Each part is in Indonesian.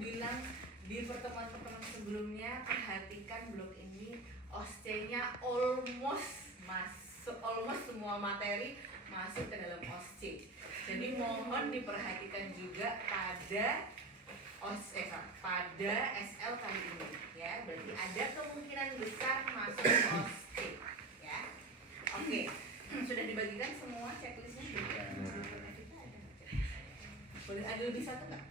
bilang di pertemuan-pertemuan sebelumnya, perhatikan blok ini OSCE-nya almost semua materi masuk ke dalam OSCE. Jadi mohon diperhatikan juga pada pada SL kali ini ya. Berarti ada kemungkinan besar masuk OSCE ya. Oke. Sudah dibagikan semua checklistnya? Boleh ada lebih satu nggak?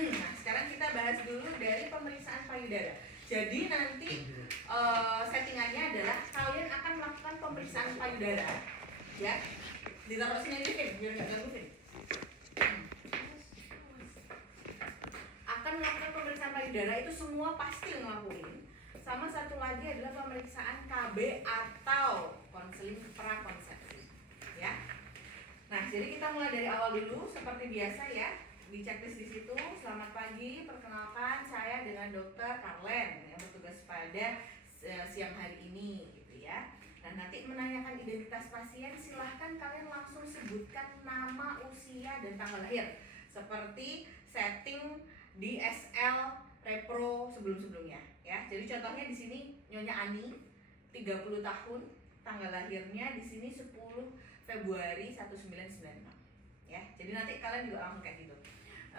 Nah, sekarang kita bahas dulu dari pemeriksaan payudara. Jadi nanti settingannya adalah kalian akan melakukan pemeriksaan payudara, ya. Ditaruh sini aja, Vin, biar nggak ganggu, Vin. Akan melakukan pemeriksaan payudara itu semua pasti ngelakuin. Sama satu lagi adalah pemeriksaan KB atau konseling prakonsepsi, ya. Nah, jadi kita mulai dari awal dulu seperti biasa ya. Di checklist di situ, selamat pagi, perkenalkan saya dengan Dr. Carlen yang bertugas pada siang hari ini, gitu ya. Nah, nanti menanyakan identitas pasien, silahkan kalian langsung sebutkan nama, usia, dan tanggal lahir, seperti setting di SL Repro sebelum-sebelumnya, ya. Jadi contohnya di sini Nyonya Ani, 30 tahun, tanggal lahirnya di sini 10 Februari 1996. Ya, jadi nanti kalian juga langsung kayak gitu.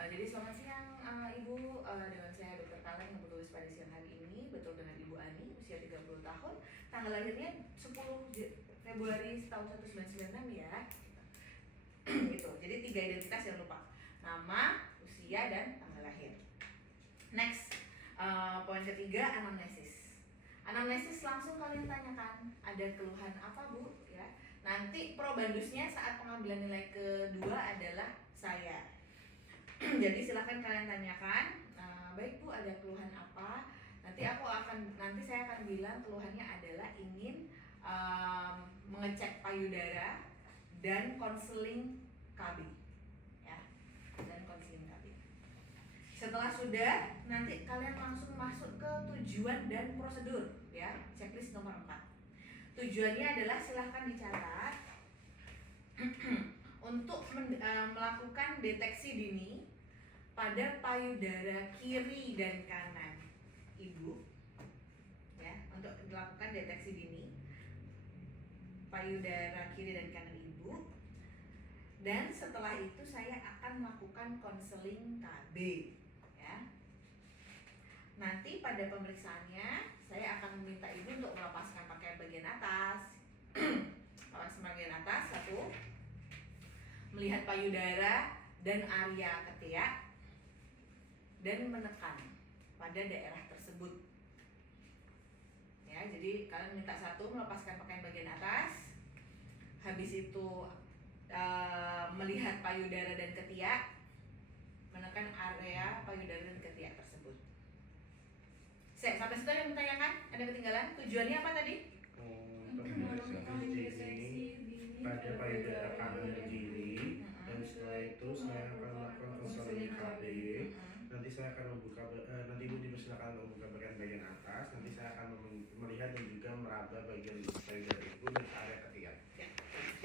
Jadi selamat siang Ibu, dengan saya Dr. Carlen yang bertugas pada siang hari ini. Betul dengan Ibu Ani, usia 30 tahun, tanggal lahirnya 10 Februari tahun 1996 ya. Gitu. Jadi 3 identitas yang lupa, nama, usia, dan tanggal lahir. Next, poin ketiga, anamnesis. Anamnesis langsung kalian tanyakan, ada keluhan apa Bu? Ya. Nanti probandusnya saat pengambilan nilai kedua adalah saya. Jadi silahkan kalian tanyakan, baik Bu, ada keluhan apa? Nanti saya akan bilang keluhannya adalah ingin mengecek payudara dan konseling KB, ya, dan konseling KB. Setelah sudah, nanti kalian langsung masuk ke tujuan dan prosedur, ya, checklist nomor 4. Tujuannya adalah silahkan dicatat untuk melakukan deteksi dini pada payudara kiri dan kanan ibu, ya, untuk melakukan deteksi dini payudara kiri dan kanan ibu. Dan setelah itu saya akan melakukan konseling KB, ya. Nanti pada pemeriksaannya saya akan meminta ibu untuk melepaskan pakaian bagian atas. Lepaskan bagian atas, 1, melihat payudara dan area ketiak dan menekan pada daerah tersebut. Ya, jadi kalian minta 1, melepaskan pakaian bagian atas. Habis itu melihat payudara dan ketiak, menekan area payudara dan ketiak tersebut. Sampai situ ada yang ditanyakan? Ada ketinggalan? Tujuannya apa tadi? Pada payudara kanan dan kiri, dan setelah itu saya akan melakukan konseling KB. Nanti saya akan membuka, nanti ibu dipersilakan membuka bagian atas. Nanti saya akan melihat dan juga meraba bagian payudara ibu dan area ketiak. Ya,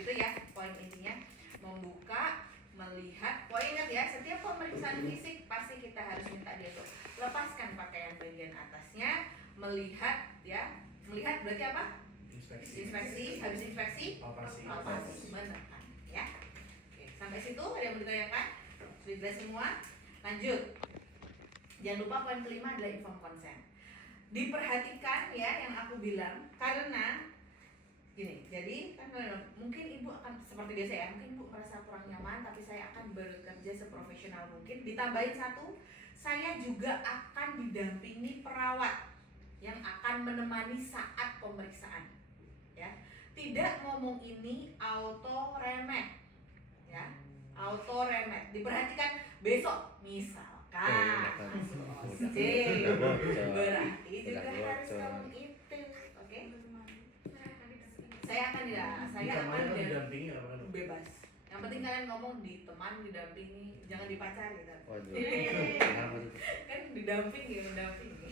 itu ya poin intinya, membuka, melihat. Poin ingat ya, setiap pemeriksaan fisik pasti kita harus minta dia tuh lepaskan pakaian bagian atasnya, melihat ya, melihat berarti apa? Inspeksi, habis inspeksi, palpasi, menekan, ya. Oke, sampai situ ada yang mau ditanyakan? Sudah jelas semua? Lanjut. Jangan lupa poin kelima adalah inform consent. Diperhatikan ya yang aku bilang, karena gini, jadi kan mungkin ibu akan seperti biasa ya, mungkin ibu merasa kurang nyaman, tapi saya akan bekerja seprofesional mungkin. Ditambahin 1, saya juga akan didampingi perawat yang akan menemani saat pemeriksaan, ya. Tidak ngomong ini auto remed, ya, auto remed. Diperhatikan besok misalkan masuk OSCE, berarti juga harus ngomong itu, oke? Saya akan didampingi bebas. Yang penting kalian ngomong diteman, didampingi, jangan dipacari gitu. Kan didampingi, mendampingi.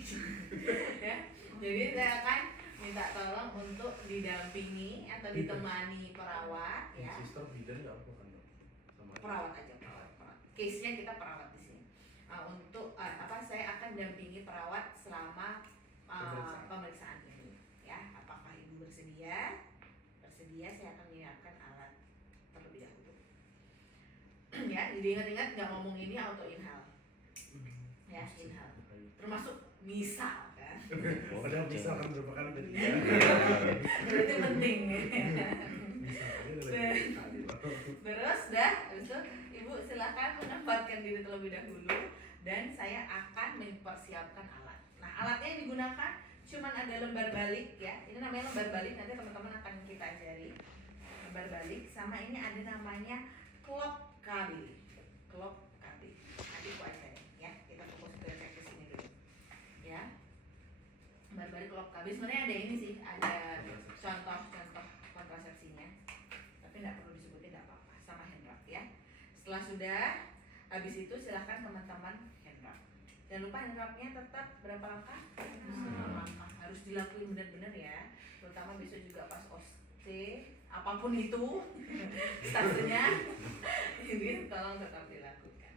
Ya. Jadi saya akan minta tolong untuk didampingi atau ditemani perawat ya. Sister bidan nggak apa kan? Sama Perawat aja, perawat. Case-nya kita perawat di sini. Untuk saya akan dampingi perawat selama pemeriksaan ini ya. Apakah ibu bersedia? Bersedia, saya akan menyiapkan alat terlebih dahulu. Ya, jadi ingat-ingat nggak ngomong ini auto inhale. Ya, inhale. Termasuk misal kan. Padahal bisa kan berapa kali udah Itu penting. bisa Terus dah, habis itu ibu silakan menempatkan diri terlebih dahulu dan saya akan mempersiapkan alat. Nah, alatnya yang digunakan cuman ada lembar balik ya. Ini namanya lembar balik, nanti teman-teman akan kita ajari. Lembar balik sama ini ada namanya klop KB. Klop KB. Nanti aku ajarin ya. Kita fokus ke checklist ini dulu. Ya. Lembar balik klop KB sebenarnya ada ini sih, ada contoh-contoh kontrasepsinya. Tapi nggak perlu disebutin, nggak apa-apa, sama hand wrap ya. Setelah sudah, habis itu silahkan teman-teman hand wrap. Jangan lupa hand wrapnya tetap berapa langkah? 6 langkah. Harus dilakuin benar-benar ya. Terutama besok juga pas OST, apapun itu stasiunnya, ini tolong tetap dilakukan.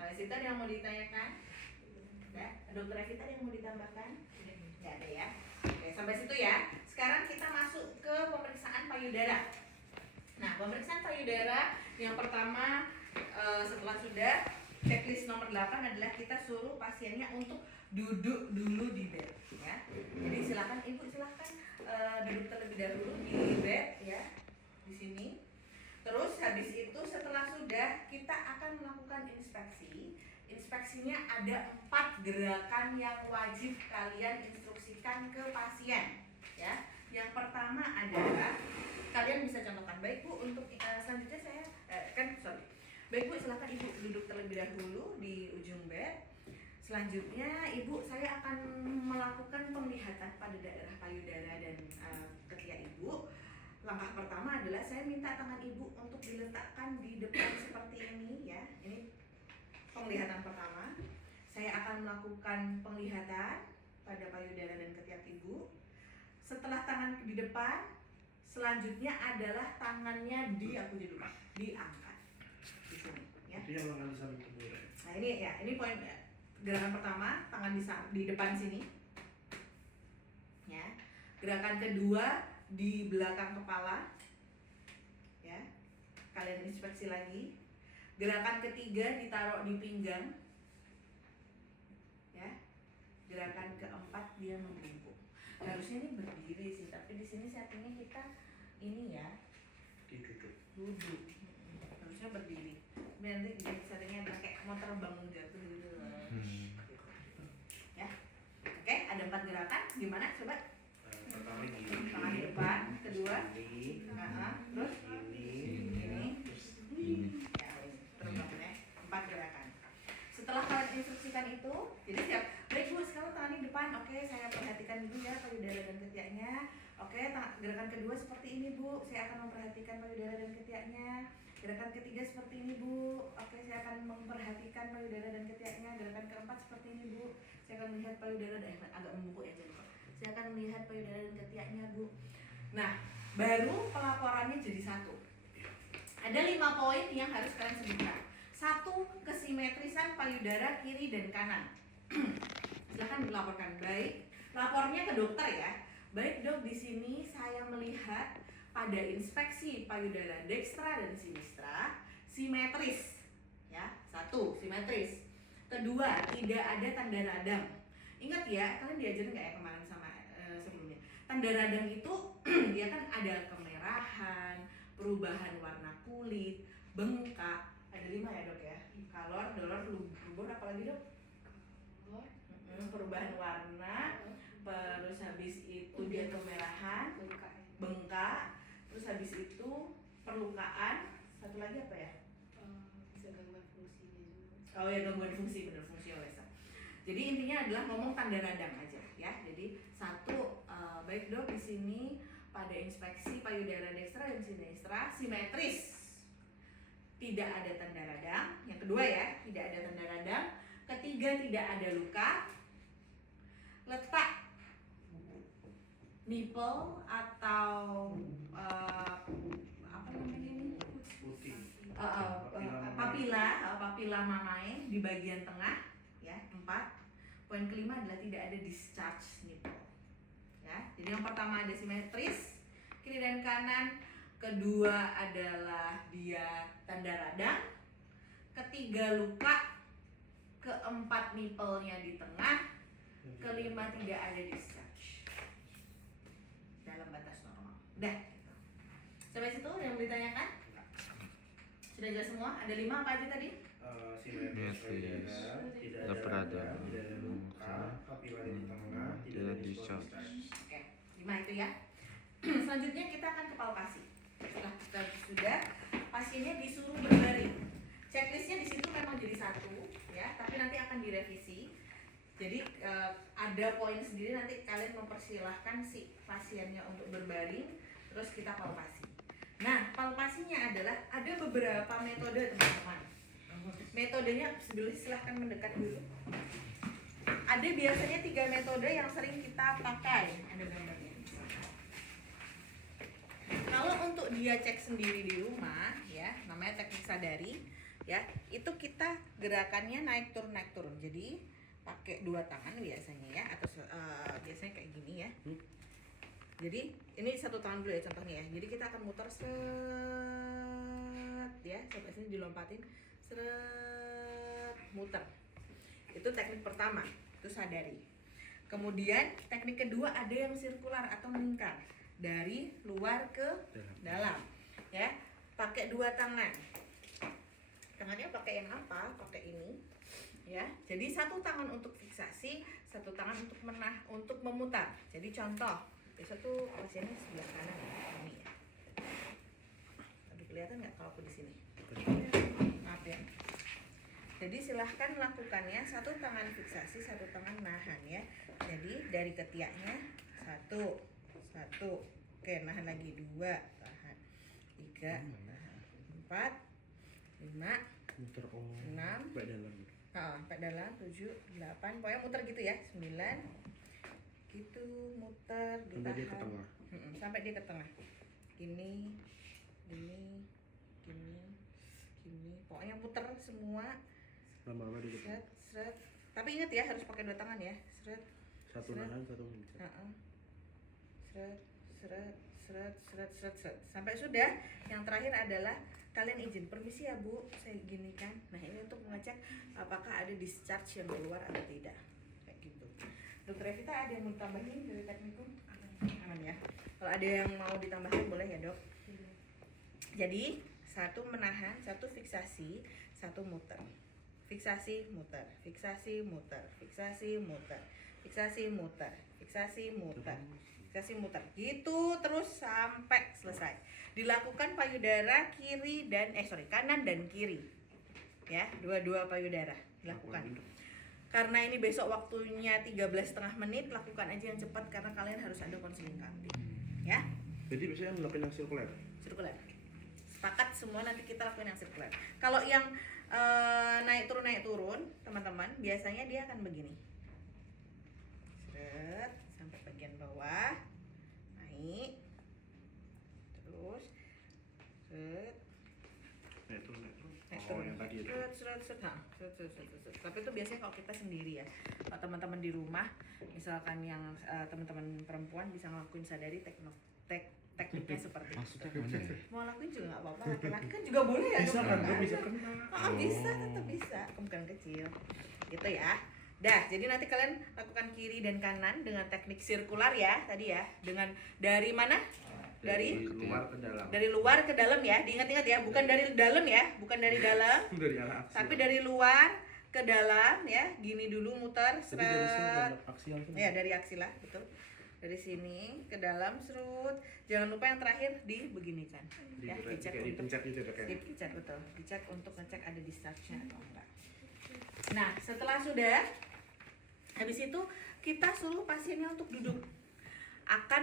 Habis itu ada yang mau ditanyakan? Ada? Dokter Evita ada yang mau ditambahkan? Nggak ada ya? Oke, sampai situ ya. Sekarang kita masuk ke pemeriksaan payudara. Nah, pemeriksaan payudara yang pertama setelah sudah checklist nomor 8 adalah kita suruh pasiennya untuk duduk dulu di bed ya. Jadi silakan ibu duduk terlebih dahulu di bed ya, di sini. Terus habis itu setelah sudah kita akan melakukan inspeksi. Inspeksinya ada 4 gerakan yang wajib kalian instruksikan ke pasien ya. Yang pertama adalah kalian bisa contohkan. Baik Bu, untuk selanjutnya saya baik Bu, silakan ibu duduk terlebih dahulu di ujung bed. Selanjutnya ibu, saya akan melakukan penglihatan pada daerah payudara dan ketiak ibu. Langkah pertama adalah saya minta tangan ibu untuk diletakkan di depan seperti ini ya. Ini penglihatan pertama. Saya akan melakukan penglihatan pada payudara dan ketiak ibu. Setelah tangan di depan, selanjutnya adalah tangannya diangkat di sini ya. Itu yang lengan di samping tubuh ya. Nah ini poin gerakan pertama, tangan di depan sini ya. Gerakan kedua di belakang kepala ya, kalian inspeksi lagi. Gerakan ketiga ditaruh di pinggang ya. Gerakan keempat dia membungkuk. Harusnya ini berdiri sih, tapi di sini settingnya kita ini ya duduk. Harusnya berdiri. Nanti settingnya kayak mau terbang jatuh gitu. Ya. Oke, ada 4 gerakan. Gimana? Coba. Pertama gini. Tangan di depan, kedua. Ini. Terus Ini. Ya, terbang ya. 4 gerakan. Setelah kalian instruksikan itu, jadi siap. Baik Bu, sekarang tangan di depan. Oke, saya perhatikan dulu ya payudara dan ketiaknya. Oke, gerakan kedua seperti ini Bu. Saya akan memperhatikan payudara dan ketiaknya. Gerakan ketiga seperti ini Bu. Oke, saya akan memperhatikan payudara dan ketiaknya. Gerakan keempat seperti ini Bu. Saya akan melihat payudara dan agak membungkuk ya jadi. Saya akan melihat payudara dan ketiaknya Bu. Nah, baru pelaporannya jadi 1. Ada 5 poin yang harus kalian sebutkan. 1, kesimetrisan payudara kiri dan kanan. Silakan dilaporkan. Baik, lapornya ke dokter ya. Baik Dok, di sini saya melihat pada inspeksi payudara dekstra dan sinistra simetris. Ya, 1, simetris. Kedua, tidak ada tanda radang. Ingat ya, kalian diajarin nggak ya kemarin sama sebelumnya? Tanda radang itu dia kan ada kemerahan, perubahan warna kulit, bengkak. Ada 5 ya Dok ya. Kalor, dolor, rubor, apa lagi Dok? Perubahan warna, terus habis itu dia kemerahan, bengkak, terus habis itu perlukaan, satu lagi apa ya? Bisa gangguan fungsinya juga. Oh ya, gangguan fungsi, benar, fungsi olesa. Jadi intinya adalah ngomong tanda radang aja ya. Jadi 1, baik Dok, di sini pada inspeksi payudara dekstra dan sinistra simetris, tidak ada tanda radang. Yang kedua ya, tidak ada tanda radang. Ketiga, tidak ada luka. Letak nipple atau apa namanya ini? Putih. Papila mamae di bagian tengah, ya. 4. Poin kelima adalah tidak ada discharge nipple, ya. Jadi yang pertama ada simetris kiri dan kanan, kedua adalah dia tanda radang, ketiga luka, keempat nipple-nya di tengah, kelima tidak ada discharge dalam batas normal. Udah. Sampai situ yang ditanyakan? Sudah jelas semua? Ada 5 apa aja tadi? Simetris, tidak ada radang, tidak ada luka, papila di tengah, tidak ada discharge. Oke, 5 itu ya. Selanjutnya kita akan ke palpasi. Setelah kita sudah, pasiennya disuruh berbaring. Checklistnya di situ memang jadi 1, ya, tapi nanti akan direvisi. Jadi ada poin sendiri, nanti kalian mempersilahkan si pasiennya untuk berbaring, terus kita palpasi. Nah, palpasinya adalah ada beberapa metode, teman-teman. Metodenya silahkan mendekat dulu. Ada biasanya 3 metode yang sering kita pakai. Ada gambarnya. Kalau untuk dia cek sendiri di rumah, ya, namanya teknik sadari, ya, itu kita gerakannya naik turun. Jadi pakai 2 tangan biasanya, ya, atau biasanya kayak gini, ya. Jadi ini 1 tangan dulu ya contohnya, ya. Jadi kita akan muter seret, ya, coba sini dilompatin, seret, muter. Itu teknik pertama, itu sadari. Kemudian teknik kedua ada yang sirkular atau melingkar dari luar ke dalam, ya. Pakai 2 tangan. Tangannya pakai yang apa? Pakai ini, ya. Jadi 1 tangan untuk fiksasi, 1 tangan untuk untuk memutar. Jadi contoh, besok tuh pasiennya sebelah kanan ini, ya. Aduh, kelihatan nggak kalau aku di sini? Maaf ya. Jadi silahkan lakukannya 1 tangan fiksasi, 1 tangan nahan, ya. Jadi dari ketiaknya 1, oke, nahan lagi 2, tahan 3, 4, 5, 6, sampai dalam 7, 8, pokoknya muter gitu ya, 9, gitu, muter, Sampai dia ke ditahan. tengah. Sampai dia ke tengah. Gini, pokoknya muter semua. Lama-lama dia ke tengah. Seret. Tapi ingat ya, harus pakai 2 tangan ya. Seret. 1 nahan, 1 mencet. Seret. Sampai sudah. Yang terakhir adalah kalian izin, permisi ya Bu, saya gini kan. Nah, ini untuk mengecek apakah ada discharge yang keluar atau tidak. Kayak gitu. Dokter Evita ada yang mau ditambahin dari teknikum? Aman ya. Kalau ada yang mau ditambahkan boleh ya, Dok. Jadi 1 menahan, 1 fiksasi, 1 muter. Fiksasi, muter. Gitu terus sampai selesai. Dilakukan payudara kanan dan kiri. Ya, 2 payudara dilakukan. Karena ini besok waktunya 13,5 menit, lakukan aja yang cepat karena kalian harus ada konseling kambing. Ya. Jadi biasanya melakukan yang sirkuler. Sepakat semua, nanti kita lakukan yang sirkuler. Kalau yang naik turun, teman-teman, biasanya dia akan begini. Seret, sampai bagian bawah. Naik. Terus seret. Naik turun. Oh, yang tadi itu. Seret. Tapi itu biasanya kalau kita sendiri ya. Kalau teman-teman di rumah, misalkan yang teman-teman perempuan bisa ngelakuin sadari tekniknya seperti itu. Mau lakuin juga nggak apa-apa, laki-laki kan juga boleh ya. Bisa kan, bisa kena. Bisa, tetap bisa. Kemungkinan kecil. Gitu ya. Dah, jadi nanti kalian lakukan kiri dan kanan dengan teknik sirkular ya, tadi ya. Dengan dari mana? Dari luar ke dalam. Dari luar ke dalam ya, diingat-ingat ya, bukan dari dalam ya, bukan dari dalam, Dari arah aksial. tapi dari luar ke dalam ya, gini dulu muter, Jadi dari sini seret, ada aksial tuh. ya dari aksilah, betul, dari sini ke dalam serut, jangan lupa yang terakhir dibeginikan, ya, dicek Kayak untuk, dipencet gitu kayak. dicek betul, dicek untuk ngecek ada discharge-nya atau enggak. Nah, setelah sudah, habis itu kita suruh pasiennya untuk duduk.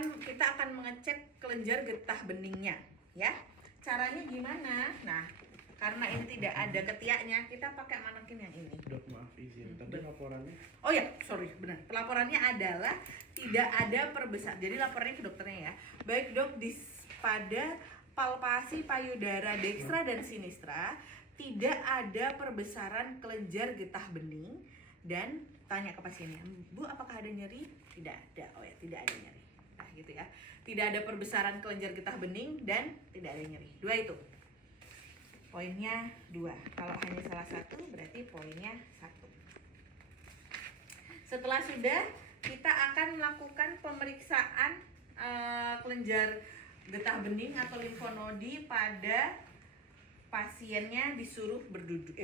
Kita akan mengecek kelenjar getah beningnya, ya. Caranya gimana? Nah, karena ini tidak ada ketiaknya, kita pakai manekin yang ini. Dok, maaf izin. Tadi laporannya Oh ya, sorry, benar. Pelaporannya adalah tidak ada perbesar. Jadi laporannya ke dokternya ya. Baik dok, pada palpasi payudara dekstra dan sinistra tidak ada perbesaran kelenjar getah bening, dan tanya ke pasiennya, Bu, apakah ada nyeri? Tidak ada. Oh ya, tidak ada nyeri. Nah, gitu ya. Tidak ada perbesaran kelenjar getah bening dan tidak ada nyeri. 2 itu. Poinnya 2. Kalau hanya salah satu berarti poinnya 1. Setelah sudah, kita akan melakukan pemeriksaan kelenjar getah bening atau limfonodi pada pasiennya disuruh berduduk.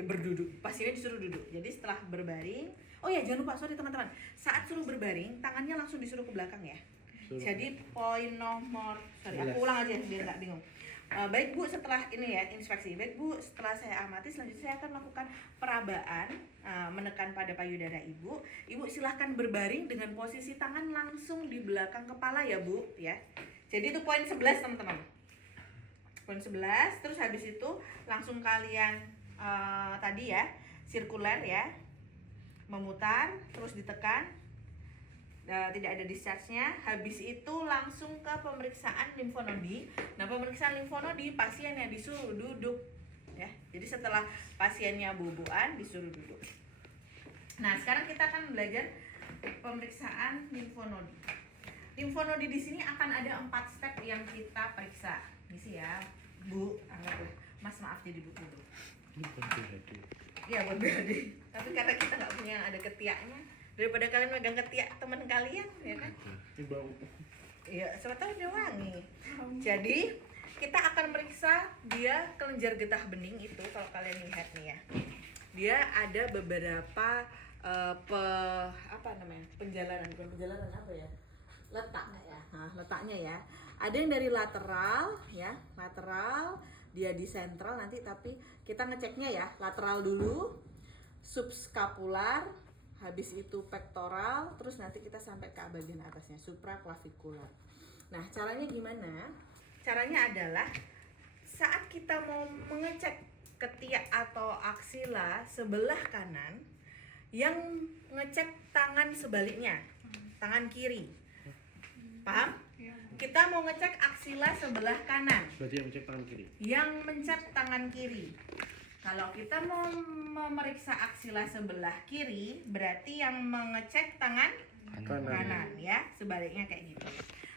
Pasiennya disuruh duduk. Jadi setelah berbaring, oh ya jangan lupa, sorry teman-teman, saat suruh berbaring tangannya langsung disuruh ke belakang ya. Jadi poin nomor, aku ulang aja biar nggak bingung. Baik Bu, setelah ini ya inspeksi. Baik Bu, setelah saya amati, selanjutnya saya akan melakukan perabaan, menekan pada payudara Ibu. Ibu silahkan berbaring dengan posisi tangan langsung di belakang kepala ya Bu ya. Jadi itu poin 11 teman-teman. Poin 11, terus habis itu langsung kalian tadi ya, sirkuler ya, memutar, terus ditekan. Tidak ada discharge-nya. Habis itu langsung ke pemeriksaan limfonodi. Nah, pemeriksaan limfonodi pasiennya disuruh duduk ya. Jadi setelah pasiennya boboan disuruh duduk. Nah, sekarang kita akan belajar pemeriksaan limfonodi. Limfonodi di sini akan ada 4 step yang kita periksa. Misi ya, Bu, anggaplah. Mas maaf jadi Bu dulu. ini berbeda. Iya, buat BAD. Tapi karena kita nggak punya yang ada ketiaknya, daripada kalian megang ketiak teman kalian, ya kan? Ini bau. Iya, siapa tahu dia wangi. Jadi kita akan meriksa dia kelenjar getah bening itu. Kalau kalian lihat nih ya, dia ada beberapa penjalanan, bukan penjalanan apa ya? Letak ya. Nah, letaknya ya. Ada yang dari lateral ya, lateral, dia di sentral nanti, tapi kita ngeceknya ya, lateral dulu, subscapular, habis itu pektoral, terus nanti kita sampai ke bagian atasnya, supraclavicular. Nah, caranya gimana? Caranya adalah saat kita mau mengecek ketiak atau aksila sebelah kanan, yang ngecek tangan sebaliknya, tangan kiri. Paham? Kita mau ngecek aksila sebelah kanan. Berarti yang cek tangan kiri. Yang mencet tangan kiri. Kalau kita mau memeriksa aksila sebelah kiri, berarti yang mengecek tangan kanan ya, sebaliknya kayak gitu.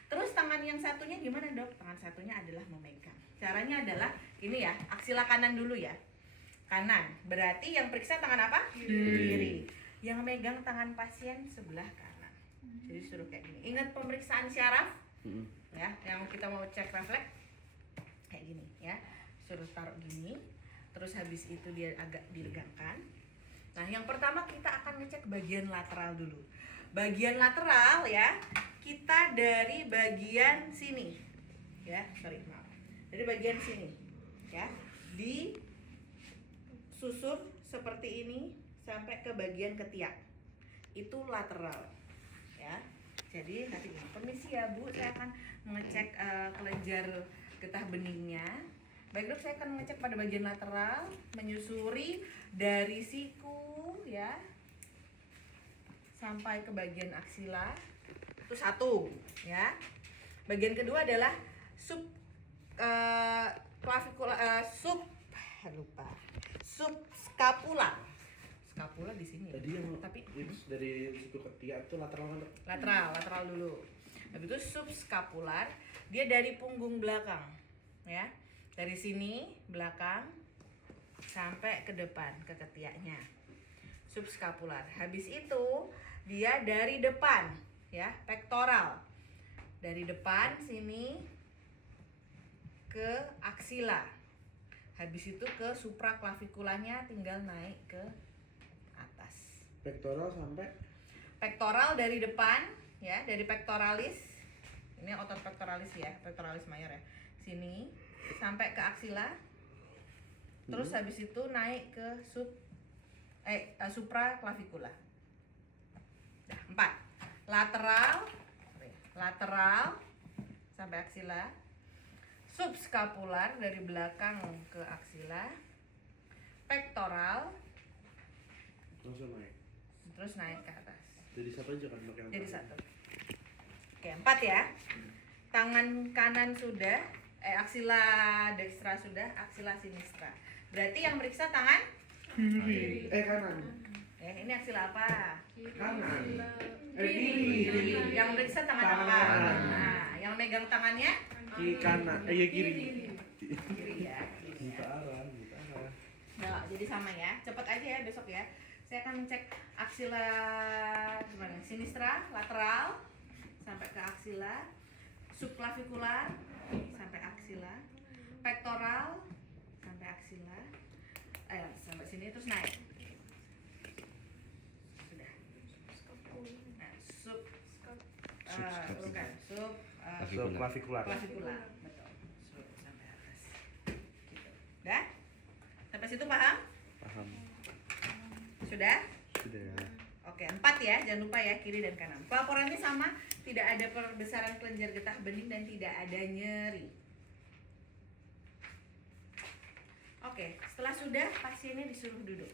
Terus tangan yang satunya gimana dok? Tangan satunya adalah memegang. Caranya adalah ini ya, aksila kanan dulu ya. Kanan, berarti yang periksa tangan apa? Kiri. Yang megang tangan pasien sebelah kanan. Jadi suruh kayak gini. Ingat pemeriksaan syaraf? Ya, yang kita mau cek refleks kayak gini ya. Suruh taruh gini. Terus habis itu dia agak diregangkan. Nah, yang pertama kita akan ngecek bagian lateral dulu. Bagian lateral ya, kita dari bagian sini. Ya, sorry, maaf. Dari bagian sini. Ya, disusur seperti ini sampai ke bagian ketiak. Itu lateral. Ya. Jadi nanti permisi ya Bu, saya akan mengecek kelenjar getah beningnya. Baik dok, saya akan mengecek pada bagian lateral, menyusuri dari siku ya sampai ke bagian aksila. Itu 1 ya. Bagian kedua adalah subscapular. Scapula di sini. Tadi yang tapi dari situ ketiak itu lateral kan? lateral dulu. Habis itu subscapular, dia dari punggung belakang ya. Dari sini belakang sampai ke depan ke ketiaknya. Subscapular. Habis itu dia dari depan ya, pektoral. Dari depan sini ke aksila. Habis itu ke supraclaviculanya, tinggal naik ke atas. Pektoral sampai Pektoral dari depan ya, dari pectoralis. Ini otot pectoralis ya, pectoralis major ya. Sini sampai ke aksila. Terus habis itu naik ke supraclavicular. 4. Lateral sampai aksila. Subscapular dari belakang ke aksila. pektoral, Langsung naik. terus naik ke atas. Jadi satu aja kan pakai yang Jadi tadi. satu. Oke, 4 ya. Tangan kanan sudah, aksila dekstra sudah, aksila sinistra. Berarti yang meriksa tangan? Kiri. Kanan. Ini aksila apa? Kanan. Kiri. Yang meriksa tangan Tangan apa? kanan. Nah, yang megang tangannya? Kiri kanan. Kiri. Kiri ya. Buka arah, buka arah. Nah, jadi sama ya. Cepet aja ya besok ya. Saya akan cek aksila gimana? Sinistra, lateral sampai ke aksila, subclavikular sampai aksila, pektoral sampai aksila, sampai sini terus naik. Sudah. Nah, bukan sub Clavikular. clavikular, betul. Sub sampai atas. Gitu. Dah? Sampai situ paham? Paham. Sudah? Sudah ya. Oke, 4 ya, jangan lupa ya, kiri dan kanan. Pelaporannya sama, tidak ada perbesaran kelenjar getah bening dan tidak ada nyeri. Oke, setelah sudah, pasiennya disuruh duduk.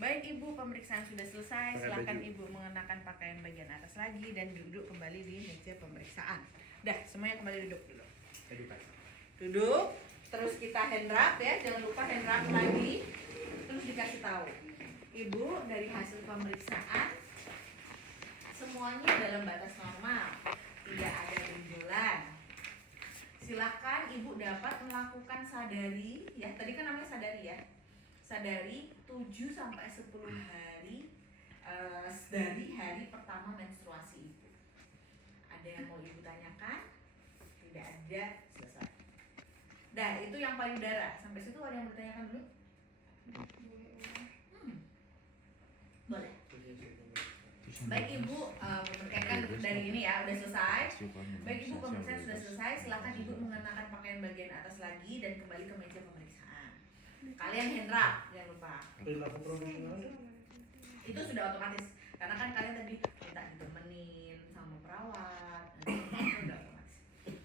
Baik Ibu, pemeriksaan sudah selesai, Pakai silakan baju. Ibu mengenakan pakaian bagian atas lagi dan duduk kembali di meja pemeriksaan. Dah, semuanya kembali duduk dulu. Edukasi. Duduk, terus kita hand rub ya, jangan lupa hand rub lagi. Terus dikasih tahu. Ibu, dari hasil pemeriksaan semuanya dalam batas normal, tidak ada benjolan. Silakan Ibu dapat melakukan sadari, ya tadi kan namanya sadari ya, sadari 7 sampai 10 hari dari hari pertama menstruasi Ibu. Ada yang mau Ibu tanyakan? Tidak ada, selesai. Dah, itu yang payudara. Sampai situ ada yang mau ditanyakan dulu? Boleh. Baik Ibu, pemeriksaan dari ini ya udah selesai. Baik Ibu, pemeriksaan sudah selesai. Silakan Ibu mengenakan pakaian bagian atas lagi dan kembali ke meja pemeriksaan. Kalian hand rub, jangan lupa. Perilaku profesional. Itu sudah otomatis karena kan kalian tadi minta ditemenin sama perawat. Itu udah otomatis.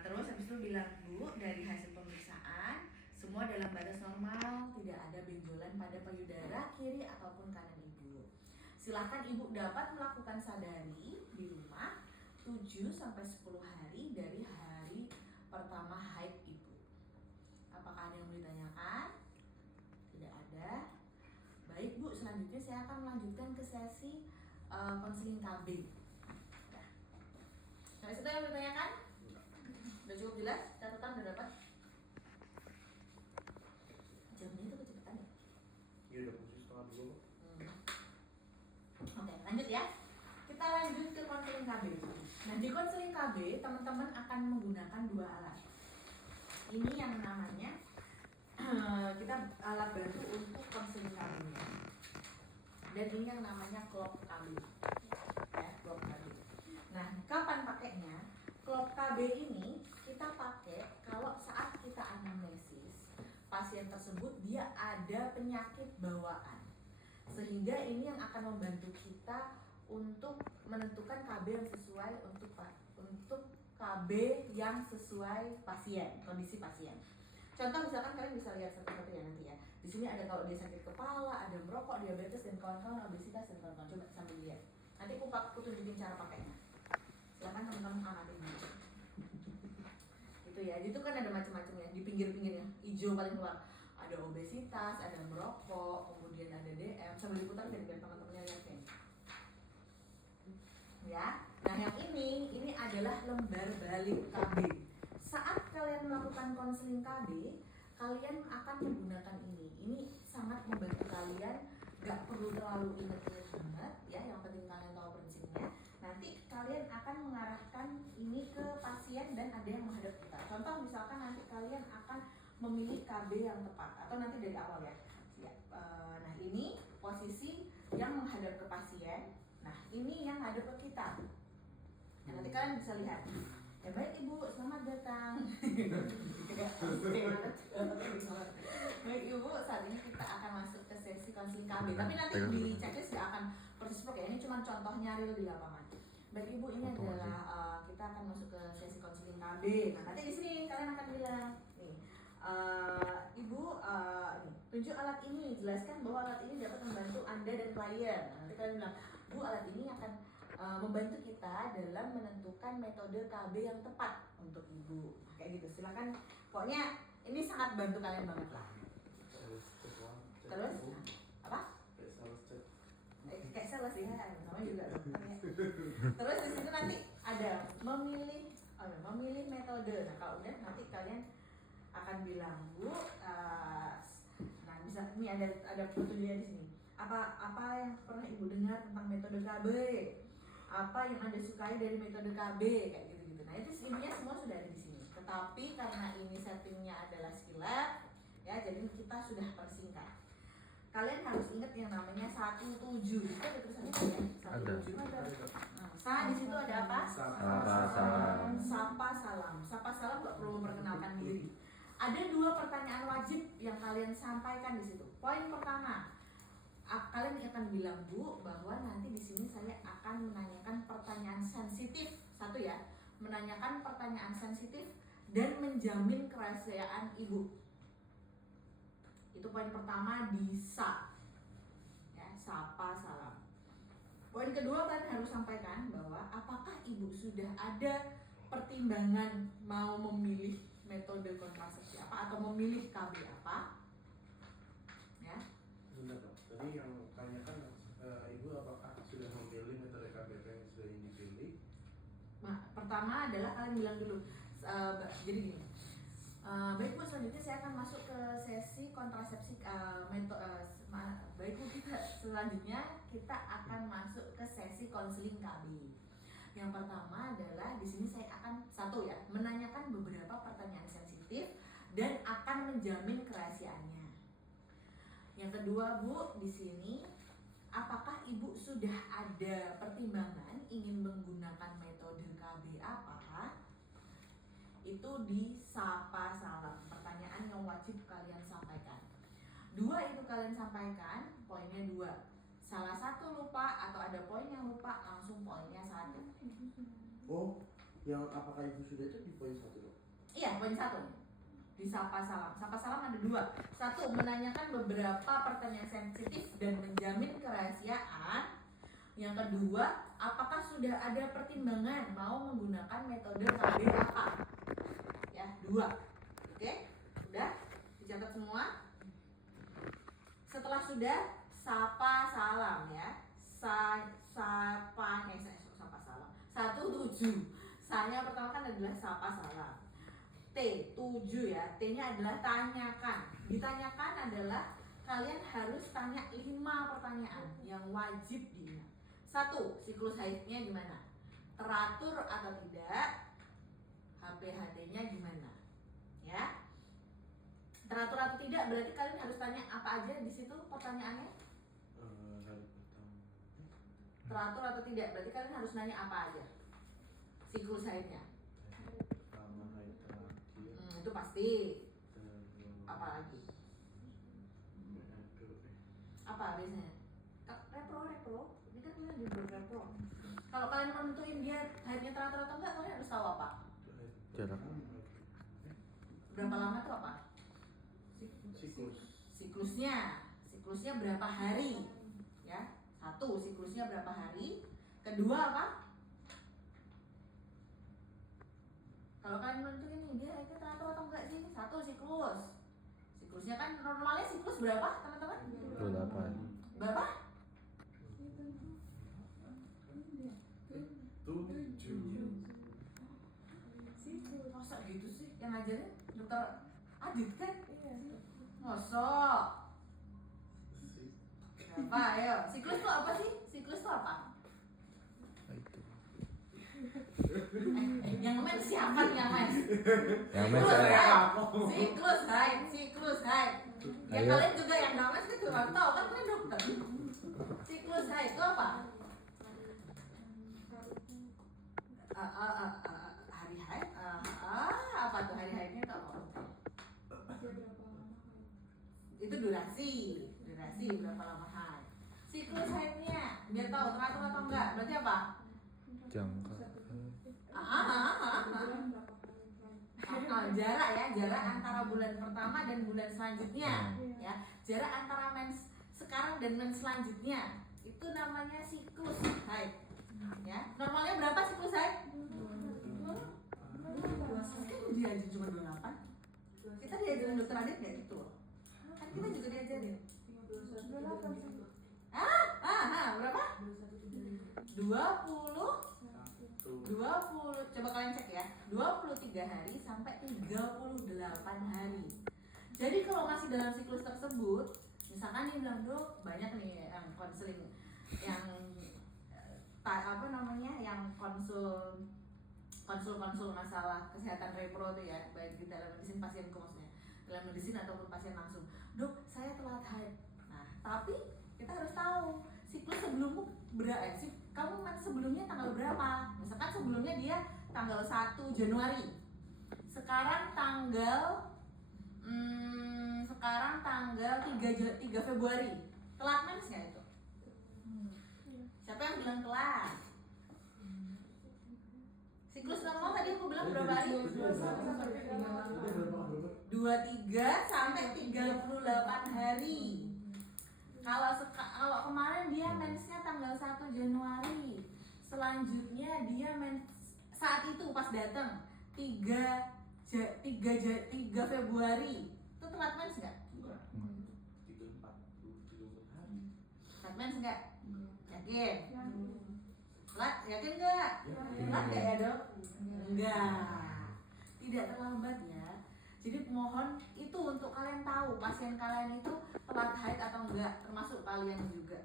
Terus habis itu bilang Bu, dari hasil pemeriksaan semua dalam batas normal, tidak ada benjolan pada payudara kiri ataupun kanan Ibu. Silahkan Ibu dapat melakukan sadari di rumah 7 sampai 10 hari dari hari pertama haid Ibu. Apakah ada yang mau ditanyakan? Tidak ada. Baik Bu, selanjutnya saya akan melanjutkan ke sesi konseling KB. Nah, sampai situ yang mau ditanyakan? Udah cukup jelas? Catatan udah dapat? Jamnya itu kecepatan ya? Iya udah posisi setengah dulu. Oke, lanjut ya. Kita lanjut ke konseling KB. Nah, di konseling KB teman-teman akan menggunakan 2 alat. Ini yang namanya kita alat bantu untuk konseling KB. Dan ini yang namanya clock KB. Ya, clock KB. Nah, kapan pakainya? Clock KB ini kita pakai kalau saat kita anamnesis pasien tersebut dia ada penyakit bawaan. Sehingga ini yang akan membantu kita untuk menentukan KB yang sesuai untuk KB yang sesuai pasien, kondisi pasien. Contoh misalkan kalian bisa lihat satu-satu ya nanti ya. Di sini ada kalau dia sakit kepala, ada merokok, diabetes dan kawan-kawan, obesitas dan kawan-kawan. Coba sambil lihat. Nanti aku tunjukin cara pakainya. Silakan teman-teman amatin dulu. Itu ya. Itu kan ada macam-macamnya di pinggir-pinggirnya. Hijau paling keluar. Ada obesitas, ada merokok, kemudian ada DM. Sambil diputar biar teman-temannya lihat ya. Ya. Nah, yang ini adalah lembar balik KB. Saat kalian melakukan konseling KB, kalian akan menggunakan ini. Ini sangat membantu kalian, gak perlu terlalu inget-inget banget ya. Yang penting kalian tahu prinsipnya. Nanti kalian akan mengarahkan ini ke pasien dan ada yang menghadap kita. Contoh misalkan nanti kalian akan memilih KB yang tepat atau nanti dari awal ya. Nah ini posisi yang menghadap ke pasien. Nah ini yang menghadap ke kita. Nah, nanti kalian bisa lihat. Ya baik Ibu, selamat datang. Baik Ibu, saat ini kita akan masuk ke sesi konseling KB. Tapi nanti di checklist nggak akan persis ya. Ini cuma contohnya real di lapangan. Baik Ibu, ini adalah kita akan masuk ke sesi konseling KB. Nah nanti di sini kalian akan bilang nih, Ibu, nih, tunjuk alat ini, jelaskan bahwa alat ini dapat membantu Anda dan klien. Nanti kalian bilang, Bu, alat ini akan membantu kita dalam menentukan metode KB yang tepat untuk Ibu. Kayak gitu, silakan. Pokoknya ini sangat bantu kalian banget lah. Terus apa? Kayak sales ya, sama juga dokter ya. Terus di situ nanti ada memilih metode. Nah kalau udah nanti kalian akan bilang, Bu, nah bisa ini ada petunjuknya di sini. Apa yang pernah Ibu dengar tentang metode KB? Apa yang Anda sukai dari metode KB? Kayak gitu-gitu. Nah itu intinya semua sudah ada di sini. Tetapi karena ini settingnya adalah skill lab, ya jadi kita sudah persingkat. Kalian harus ingat yang namanya 17. Itu ada tulisannya kan ya? 17. Nah, di situ ada apa? Sapa salam. Sapa salam nggak perlu memperkenalkan diri. Ada 2 pertanyaan wajib yang kalian sampaikan di situ. Poin pertama, kalian akan bilang, Bu, bahwa nanti di sini saya akan menanyakan pertanyaan sensitif. 1 ya, menanyakan pertanyaan sensitif dan menjamin kerahasiaan Ibu. Itu poin pertama di SA, ya, sapa salam. Poin kedua kalian harus sampaikan bahwa apakah Ibu sudah ada pertimbangan mau memilih metode kontrasepsi apa atau memilih KB apa, ya. Benar dok. Tadi yang tanyakan Ibu apakah sudah memilih metode KBP yang sudah dipilih? Nah, pertama adalah kalian bilang dulu, jadi gini. Baik Bu, selanjutnya saya akan masuk ke sesi kontrasepsi baik Bu, selanjutnya kita akan masuk ke sesi konseling KB. Yang pertama adalah di sini saya akan 1 ya, menanyakan beberapa pertanyaan sensitif dan akan menjamin kerahasiaannya. Yang kedua Bu, di sini apakah Ibu sudah ada pertimbangan ingin menggunakan metode KB apa? Itu di sapa salam, pertanyaan yang wajib kalian sampaikan. 2 itu kalian sampaikan, poinnya 2. Salah satu lupa atau ada poin yang lupa, langsung poinnya 1. Oh, yang apakah Ibu sudah itu di poin 1 dok? Iya, poin 1 di sapa salam. Sapa salam ada 2. 1, menanyakan beberapa pertanyaan sensitif dan menjamin kerahasiaan. Yang kedua, apakah sudah ada pertimbangan mau menggunakan metode KB apa? Ya, 2. Oke, udah dicatat semua. Setelah sudah, sapa salam ya. Sapa salam. 17. Saya pertama kan adalah sapa salam. T, 7 ya. T-nya adalah tanyakan. Ditanyakan adalah kalian harus tanya 5 pertanyaan yang wajib diingat. 1, siklus haidnya gimana? Teratur atau tidak? HPHD-nya gimana? Ya. Teratur atau tidak berarti kalian harus tanya apa aja di situ pertanyaannya? Hari pertama. Teratur atau tidak berarti kalian harus nanya apa aja? Siklus haidnya. Pertama hari terakhir. Itu pasti. Apa lagi? Apa biasanya? Repro. Ini kan kalian di repro. Kalau kalian menentuin dia haidnya teratur atau enggak, kalian harus tahu apa? Jarak. Berapa lama tuh apa? Siklusnya berapa hari? Ya, 1, siklusnya berapa hari? Kedua apa? Kalau kalian menentuin ini dia haidnya teratur atau enggak sih? 1, siklusnya kan normalnya siklus berapa teman-teman? 28. Berapa? 7. Masa gitu sih? Yang ngajarin dokter Adit kan? Masa? Berapa? Ayo, siklus tuh apa sih? Siklus tuh apa? Itu. Yang men siapa nih yang men? Yang men Siklus saya. haid. Siklus haid. Ya Ayo. kalian juga yang nggak men kan juga tahu kan kalian dokter. Siklus haid itu apa? Hari haid? Apa tuh hari haidnya itu apa? Itu durasi berapa lama haid. Siklus haidnya biar tahu teratur atau enggak berarti apa? Jangka. jarak antara bulan pertama dan bulan selanjutnya, ya. Jarak antara mens sekarang dan mens selanjutnya itu namanya siklus haid. Ya, normalnya berapa siklus haid? 21. Kan diajarin cuma 28. Kita diajarin dokter Adit nggak gitu? Kan kita juga diajarin. Berapa? 20, coba kalian cek ya, 23 hari sampai 38 hari. Jadi kalau masih dalam siklus tersebut, misalkan dia bilang, Dok, banyak nih yang konseling, yang yang konsul masalah kesehatan repro tuh ya, baik di telemedicine pasienku maksudnya, telemedicine ataupun pasien langsung, Dok, saya telat haid. Nah, tapi kita harus tahu siklus sebelummu kamu sebelumnya tanggal berapa? Misalkan sebelumnya dia tanggal 1 Januari. Sekarang tanggal 3 Februari. Telat mens nggak itu? Siapa yang bilang telat? Siklus normal tadi aku bilang berapa hari? 23 sampai 38 hari. Kalau kemarin dia mensnya tanggal 1 Januari, selanjutnya dia mens saat itu pas datang 3 Februari, itu telat mens nggak? 3-4 hari. Telat mens nggak? Yakin? Telat? Yakin nggak? Telat nggak ya, Dok? Enggak, tidak terlambat ya. Jadi mohon itu untuk kalian tahu pasien kalian itu telat haid atau enggak, termasuk kalian juga.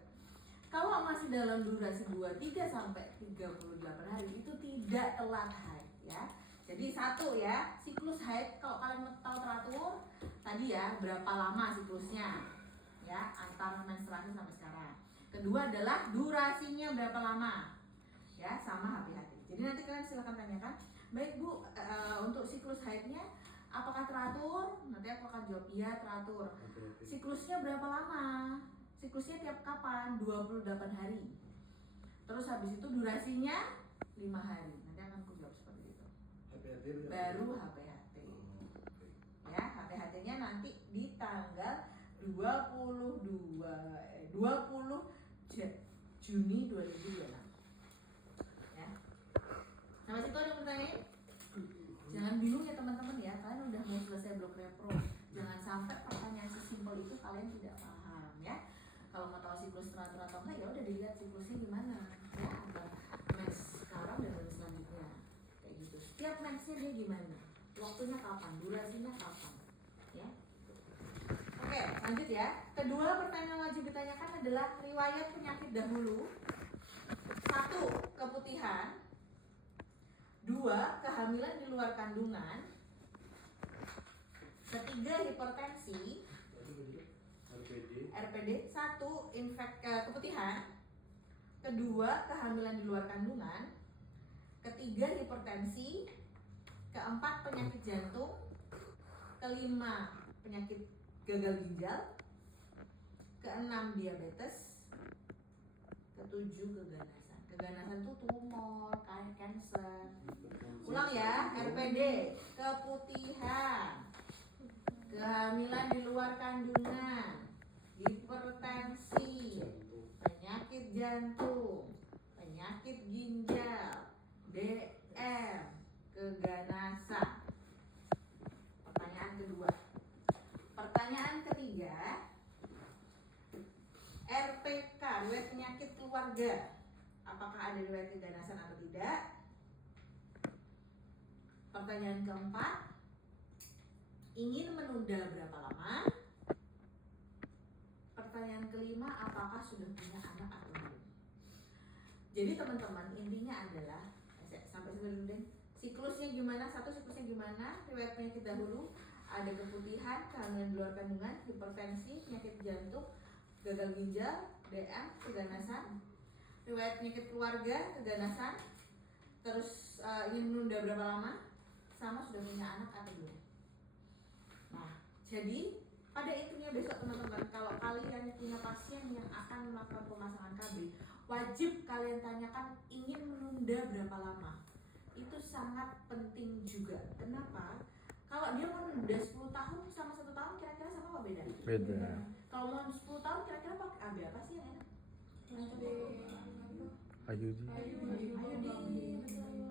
Kalau masih dalam durasi 23 sampai 38 hari itu tidak telat haid ya. Jadi satu ya, siklus haid kalau kalian mau tahu teratur tadi ya, berapa lama siklusnya ya antara menstruasi sampai sekarang. Kedua adalah durasinya berapa lama ya, sama hati-hati. Jadi nanti kalian silahkan tanyakan, baik Bu, untuk siklus haidnya apakah teratur? Nanti aku akan jawab iya teratur. Siklusnya berapa lama? Siklusnya tiap kapan? 28 hari. Terus habis itu durasinya 5 hari. Nanti akan aku jawab seperti itu. Baru HPHT. Ya, HPHT-nya nanti di tanggal 20 Juni 2026. Ya. Sampai situ ada pertanyaan? Jangan bingung ya teman-teman ya, kalian udah mau selesai blok repro. Jangan sampai pertanyaan sesimpel itu kalian tidak paham ya. Kalau mau tahu siklus teratur atau enggak, ya udah dilihat siklusnya gimana ya, antara mens sekarang dan mens selanjutnya kayak gitu. Setiap mensnya dia gimana, waktunya kapan, durasinya kapan ya. Oke, lanjut ya. Kedua pertanyaan wajib ditanyakan adalah riwayat penyakit dahulu. 1. Keputihan. 2. Kehamilan di luar kandungan. 3. Hipertensi. RPD. 1. Keputihan. 2. Kehamilan di luar kandungan. 3. Hipertensi. 4. Penyakit jantung. 5. Penyakit gagal ginjal. 6. Diabetes. 7. Keganasan. Keganasan itu tumor, kanker. Ulang ya, RPD, keputihan, kehamilan di luar kandungan, hipertensi, penyakit jantung, penyakit ginjal, DM, keganasan. Pertanyaan kedua. Pertanyaan ketiga, RPK, riwayat penyakit keluarga. Apakah ada riwayat keganasan atau tidak? Pertanyaan keempat, ingin menunda berapa lama? Pertanyaan kelima, apakah sudah punya anak atau belum? Jadi teman-teman, intinya adalah sampai dulu deh. Siklusnya gimana? 1. Siklusnya gimana? Riwayat penyakit dahulu, ada keputihan, kehamilan di luar kandungan, hipertensi, penyakit jantung, gagal ginjal, DM, keganasan. Riwayat penyakit keluarga, keganasan. Terus ingin menunda berapa lama? Sama sudah punya anak atau belum? Nah, jadi pada intinya besok teman-teman, kalau kalian punya pasien yang akan melakukan pemasangan KB, wajib kalian tanyakan ingin menunda berapa lama. Itu sangat penting juga. Kenapa? Kalau dia mau udah 10 tahun sama 1 tahun kira-kira sama apa beda? Beda. Kalau mau 10 tahun kira-kira pakai AB apa sih yang enak? Ayudi. Ayudi,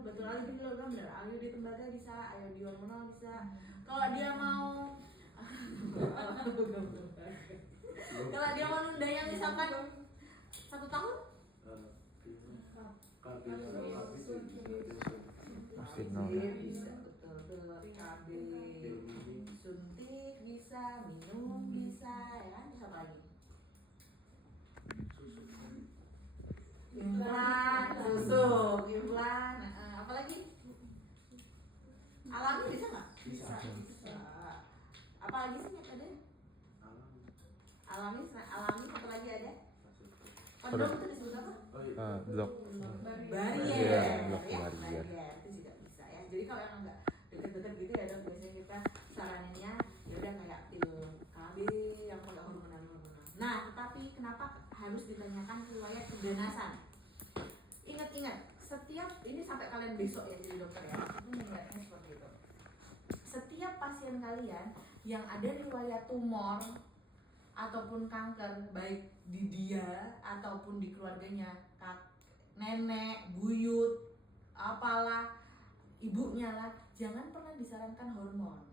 betul Ayudi dulu kan benar. Ayudi tembaga bisa, Ayudi hormonal bisa. Kalau dia mau kalau dia mau nunda yang misalkan 1 tahun, Masih nol. bisa betul KB, suntik bisa, minum bisa, ya kan? Bisa apa lagi? Implan, susu, implan, apa lagi? Alami bisa nggak? Bisa. Apa lagi sih metode? Alami, satu lagi ada? Kondom itu disebut apa? Blok. Barier, Blok ya, barier. itu juga bisa ya. Jadi kalau yang nggak deket-deket gitu ya dok, biasanya kita saraninnya ya udah kayak pil KB yang pakai hormonal. Nah, tetapi kenapa harus ditanyakan riwayat keganasan? Ingat-ingat, setiap ini sampai kalian besok ya jadi dokter ya, itu ingatnya seperti itu. Setiap pasien kalian yang ada riwayat tumor ataupun kanker, baik di dia ataupun di keluarganya, nenek, buyut, apalah, ibunya lah, jangan pernah disarankan hormon.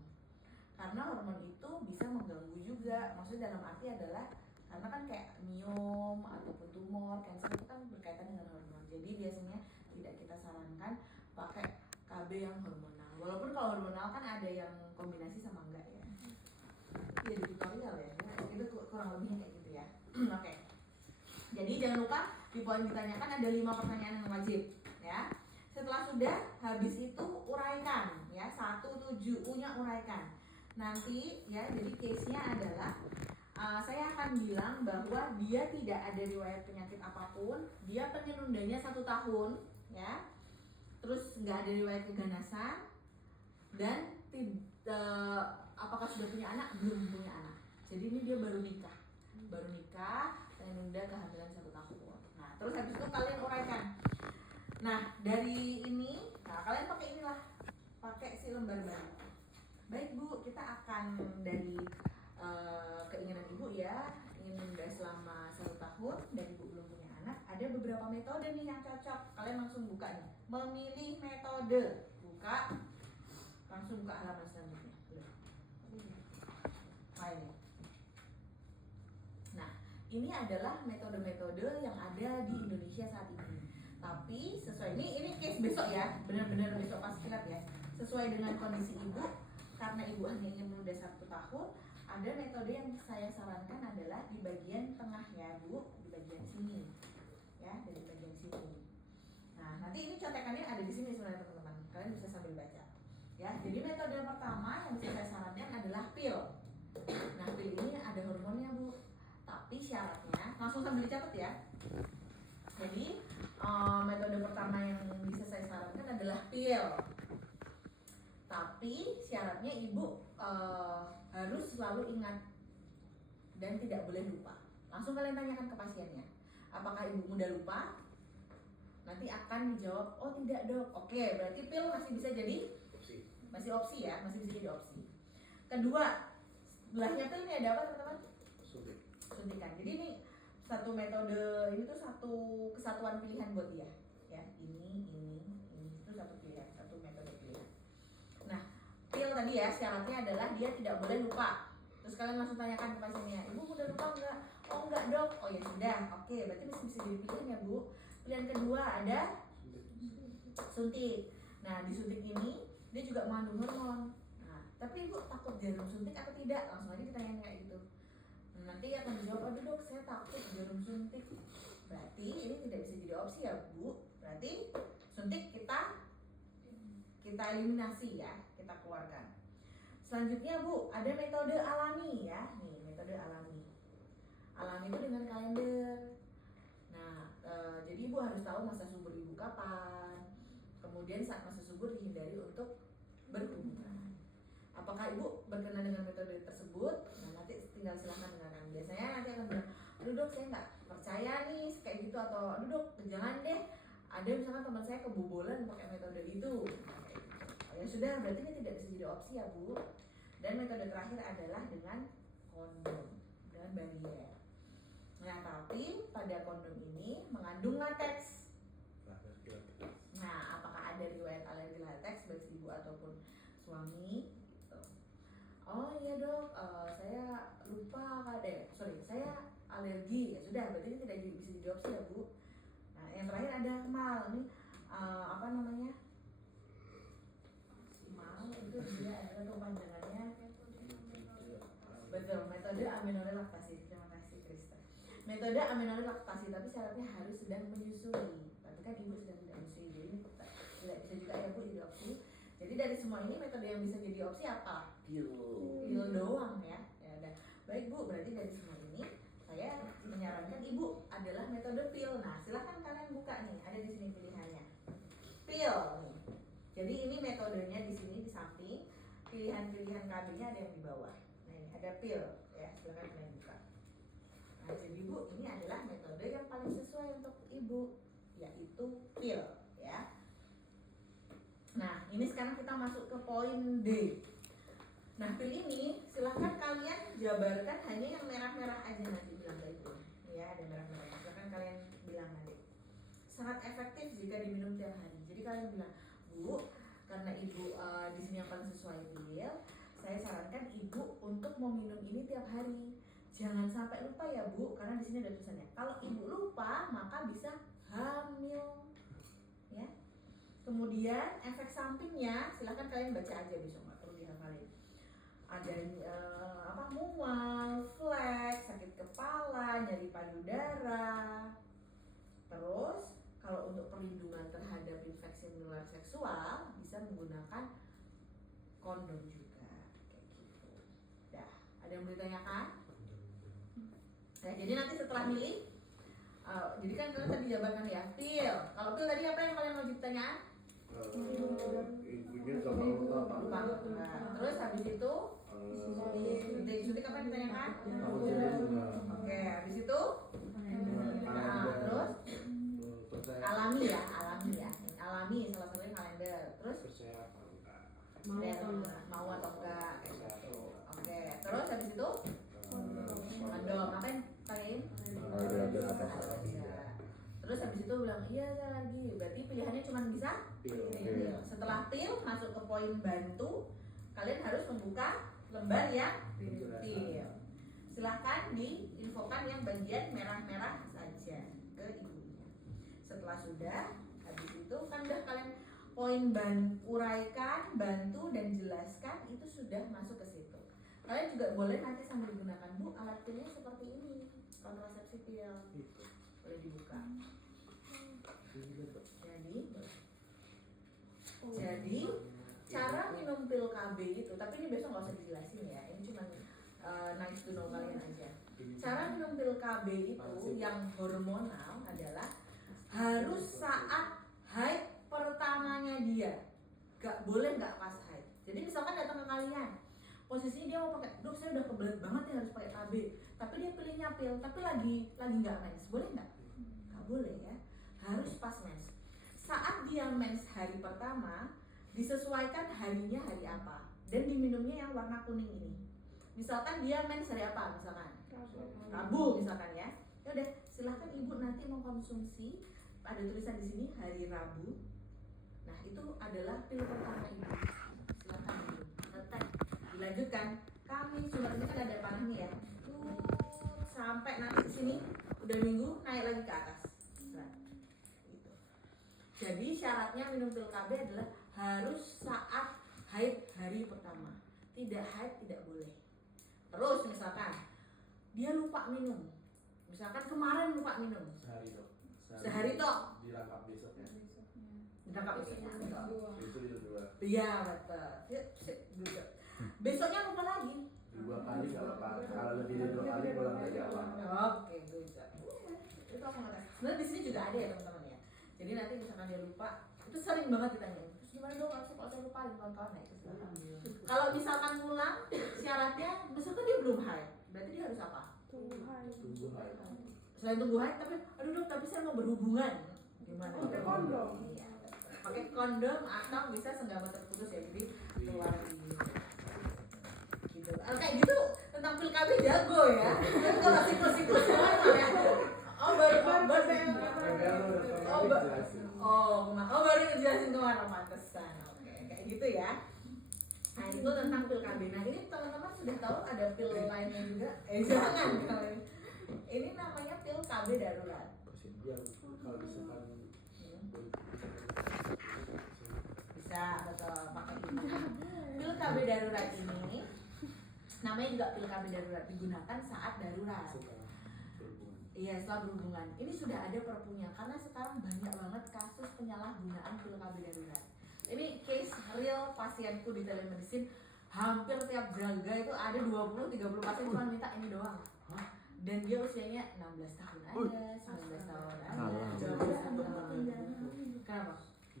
Karena hormon itu bisa mengganggu juga. Maksudnya dalam arti adalah karena kan kayak miom ataupun tumor, kanker itu kan berkaitan dengan hormon. Jadi biasanya tidak kita sarankan pakai KB yang hormonal. Walaupun kalau hormonal kan ada yang kombinasi sama enggak ya. Iya di tutorial ya. Itu kurang lebihnya kayak gitu ya. Oke. Jadi jangan lupa di poin ditanyakan ada 5 pertanyaan yang wajib ya. Setelah sudah habis itu uraikan ya, 1, 7 U-nya uraikan. Nanti ya, jadi case-nya adalah saya akan bilang bahwa dia tidak ada riwayat penyakit apapun, dia pengen nundanya 1 tahun ya, terus nggak ada riwayat keganasan, dan apakah sudah punya anak? Belum punya anak. Jadi ini dia baru nikah, pengen nunda kehamilan 1 tahun. Nah terus habis itu kalian uraikan. Nah dari ini, kalian pakai inilah, pakai si lembar baru. Baik Bu, kita akan dari keinginan Ibu ya, ingin menunda selama 1 tahun dan Ibu belum punya anak. Ada beberapa metode nih yang cocok. Kalian langsung buka nih, memilih metode. Buka, langsung buka halaman selanjutnya. Ini. Nah, ini adalah metode-metode yang ada di Indonesia saat ini. Tapi sesuai ini case besok ya, benar-benar besok pas kilat ya. Sesuai dengan kondisi Ibu, karena Ibu hanya ingin menunda 1 tahun, ada metode yang saya sarankan adalah di bagian tengah ya Bu, di bagian sini ya, dari bagian sini. Nah nanti ini contekannya ada di sini sebenarnya teman-teman, kalian bisa sambil baca ya. Jadi metode yang pertama yang bisa saya sarankan adalah pil. Nah pil ini ada hormonnya Bu, tapi syaratnya langsung sambil dicatat ya. Jadi metode pertama yang bisa saya sarankan adalah pil. Tapi syaratnya Ibu harus selalu ingat dan tidak boleh lupa. Langsung kalian tanyakan ke pasiennya, apakah Ibu mudah lupa? Nanti akan dijawab, oh tidak dok. Oke, berarti pil masih bisa jadi masih opsi ya, masih bisa jadi opsi. Kedua, sebelahnya pil ini ada apa teman-teman? Suntikan. Jadi ini satu metode, ini tuh satu kesatuan pilihan buat dia ya. Ini itu satu pilihan, satu metode pilihan. Nah, pil tadi ya syaratnya adalah dia tidak boleh lupa. Terus kalian langsung tanyakan ke pasiennya, Ibu udah lupa enggak? Oh enggak dok. Oh ya sudah, oke, berarti masih bisa jadi pilihan ya Bu. Pilihan kedua ada suntik. Nah di suntik ini dia juga mengandung hormon. Nah tapi Ibu takut jarum suntik atau tidak? Langsung aja ditanyain kayak gitu. Nanti akan dijawab, aduh dok saya takut jarum suntik. Berarti ini tidak bisa jadi opsi ya Bu. Berarti suntik kita eliminasi ya, kita keluarkan. Selanjutnya Bu, ada metode alami ya. Nih, metode alami. Alami itu dengan kalender. Nah, jadi Ibu harus tahu masa subur Ibu kapan. Kemudian saat masa subur dihindari untuk berhubungan. Apakah Ibu berkenan dengan metode tersebut? Nah, nanti tinggal silahkan dengarkan. Biasanya nanti akan bilang, aduh dok saya nggak percaya nih kayak gitu, atau aduh dok jangan deh. Ada misalkan teman saya kebobolan pakai metode itu. Nah, kayak gitu. ya sudah, berarti ini tidak bisa jadi opsi ya Bu. Dan metode terakhir adalah dengan kondom, dengan barrier. Nah tapi pada kondom ini mengandung lateks. Nah apakah ada riwayat alergi lateks baik ibu ataupun suami? Gitu. Oh iya dok, saya lupa saya alergi. Ya sudah, berarti ini tidak bisa jadi opsi ya Bu. Nah yang terakhir ada kemal, ini apa namanya? Kemal itu dia adalah kepanjangannya. Betul, metode amenorrhea laktasi. Terima kasih Krista. Metode amenorrhea laktasi, tapi syaratnya harus sedang menyusui. Tapi kan ibu sedang tidak menyusui, jadi ini tidak bisa juga ya Bu jadi opsi. Jadi dari semua ini metode yang bisa jadi opsi apa? Pil doang ya. Ya udah. Baik Bu, berarti dari semua ini saya menyarankan ibu adalah metode pil. Nah, silahkan kalian buka nih, ada di sini pilihannya. Pil nih. Jadi ini metodenya di sini di samping, pilihan-pilihan KB-nya ada yang di bawah. Nah, ini ada pil ya, silahkan kalian buka. Nah, jadi Bu, ini adalah metode yang paling sesuai untuk ibu, yaitu pil ya. Nah, ini sekarang kita masuk ke poin D. Nah, pil ini silahkan kalian jabarkan hanya yang merah-merah aja nanti bilang ke ibu. Ya, ada merah-merah. Silahkan kalian bilang nanti. Sangat efektif jika diminum tiap hari. Jadi kalian bilang, Bu, karena ibu di sini yang paling sesuai pil, saya sarankan ibu untuk meminum ini tiap hari. Jangan sampai lupa ya Bu, karena di sini ada tulisannya. Kalau ibu lupa, maka bisa hamil. Ya. Kemudian efek sampingnya, silahkan kalian baca aja besok, nggak perlu dihafalin. Ada mual, flek, sakit kepala, nyeri payudara. Terus kalau untuk perlindungan terhadap infeksi menular seksual bisa menggunakan kondom juga, kayak gitu. Dah, ada yang mau ditanyakan? Nah, jadi nanti setelah milih, jadi kan kalian tadi jabarkan ya, pil. Kalau pil tadi apa yang kalian wajib tanyaan? Ibunya sama lupa. Lupa. Nah, terus habis itu suntik apa yang ditanyakan? Oke, habis itu terus alami ya. Alami salah satunya kalender. Terus mau atau enggak? Oke, terus habis itu kondom. Apa yang tanyain? Terus habis itu bilang iya saya alergi. Berarti pilihannya cuma bisa pil. Setelah pil masuk ke poin bantu, kalian harus membuka lembar yang pil. Silahkan diinfokan yang bagian merah-merah saja ke ibunya. Setelah sudah, habis itu kan udah kalian poin uraikan, bantu dan jelaskan itu sudah masuk ke situ. Kalian juga boleh nanti sambil digunakan, Bu, alat pilnya seperti ini, kontrasepsi pil. Boleh dibuka. Jadi cara minum pil KB itu, tapi ini besok nggak usah dijelasin ya, ini cuma nice to know kalian aja. Cara minum pil KB itu yang hormonal adalah harus saat haid pertamanya dia, gak boleh nggak pas haid. Jadi misalkan datang ke kalian, posisinya dia mau pakai, dok saya udah kebelet banget ya harus pakai KB, tapi dia pilihnya pil, tapi lagi nggak mens, boleh nggak? Nggak boleh ya, harus pas mens. Saat dia mens hari pertama, disesuaikan harinya hari apa, dan diminumnya yang warna kuning ini. Misalkan dia mens hari apa, misalkan Rabu misalkan ya. Ya udah, silahkan ibu nanti mengkonsumsi, ada tulisan di sini hari Rabu. Nah itu adalah pil pertama ibu. Silahkan ibu, tetap dilanjutkan. Kami surat ini kan ada panahnya ya. Sampai nanti di sini udah minggu naik lagi ke atas. Gitu. Jadi syaratnya minum pil KB adalah harus saat haid hari pertama. Tidak haid tidak boleh. Terus misalkan dia lupa minum, misalkan kemarin lupa minum sehari tok Dirangkap besoknya. Besok itu dua. Iya betul. Besoknya lupa lagi. 2 kali nggak apa-apa. Kalau lebih dari 2 kali pulang dari awal. Oke, bisa. Itu aku ngetes. Sebenarnya di sini juga ada ya teman-teman ya. Jadi nanti misalkan dia lupa, itu sering banget ditanyain. Terus gimana dong kalau saya lupa kawan-kawan ya itu silakan. Kalau misalkan pulang, syaratnya misalkan dia belum haid, berarti dia harus apa? Tunggu haid. Selain tunggu haid, tapi aduh dok, tapi saya mau berhubungan. Gimana? Pakai kondom. Iya. pakai kondom atau bisa senggama terputus ya, jadi keluar gitu. Kayak gitu tentang pil KB jago ya. Kan kalau siklus mana ya? Baru ngejelasin kemana pantesan. Oke, kayak gitu ya. Nah itu tentang pil KB. Nah ini teman-teman sudah tahu ada pil lainnya juga. Jangan kalian. Ini namanya pil KB darurat. Yang kalau misalkan Bisa betul pakai ini. Pil KB darurat ini namanya juga pil KB darurat, digunakan saat darurat. setelah berhubungan. Iya, setelah berhubungan. Ini sudah ada perpunya karena sekarang banyak banget kasus penyalahgunaan pil KB darurat. Ini case real pasienku di telemedicine, hampir tiap jaga itu ada 20-30 pasien cuma minta ini doang. Dan dia usianya 16 tahun ada, 19 tahun ada, Salah. 21 tahun. Kenapa?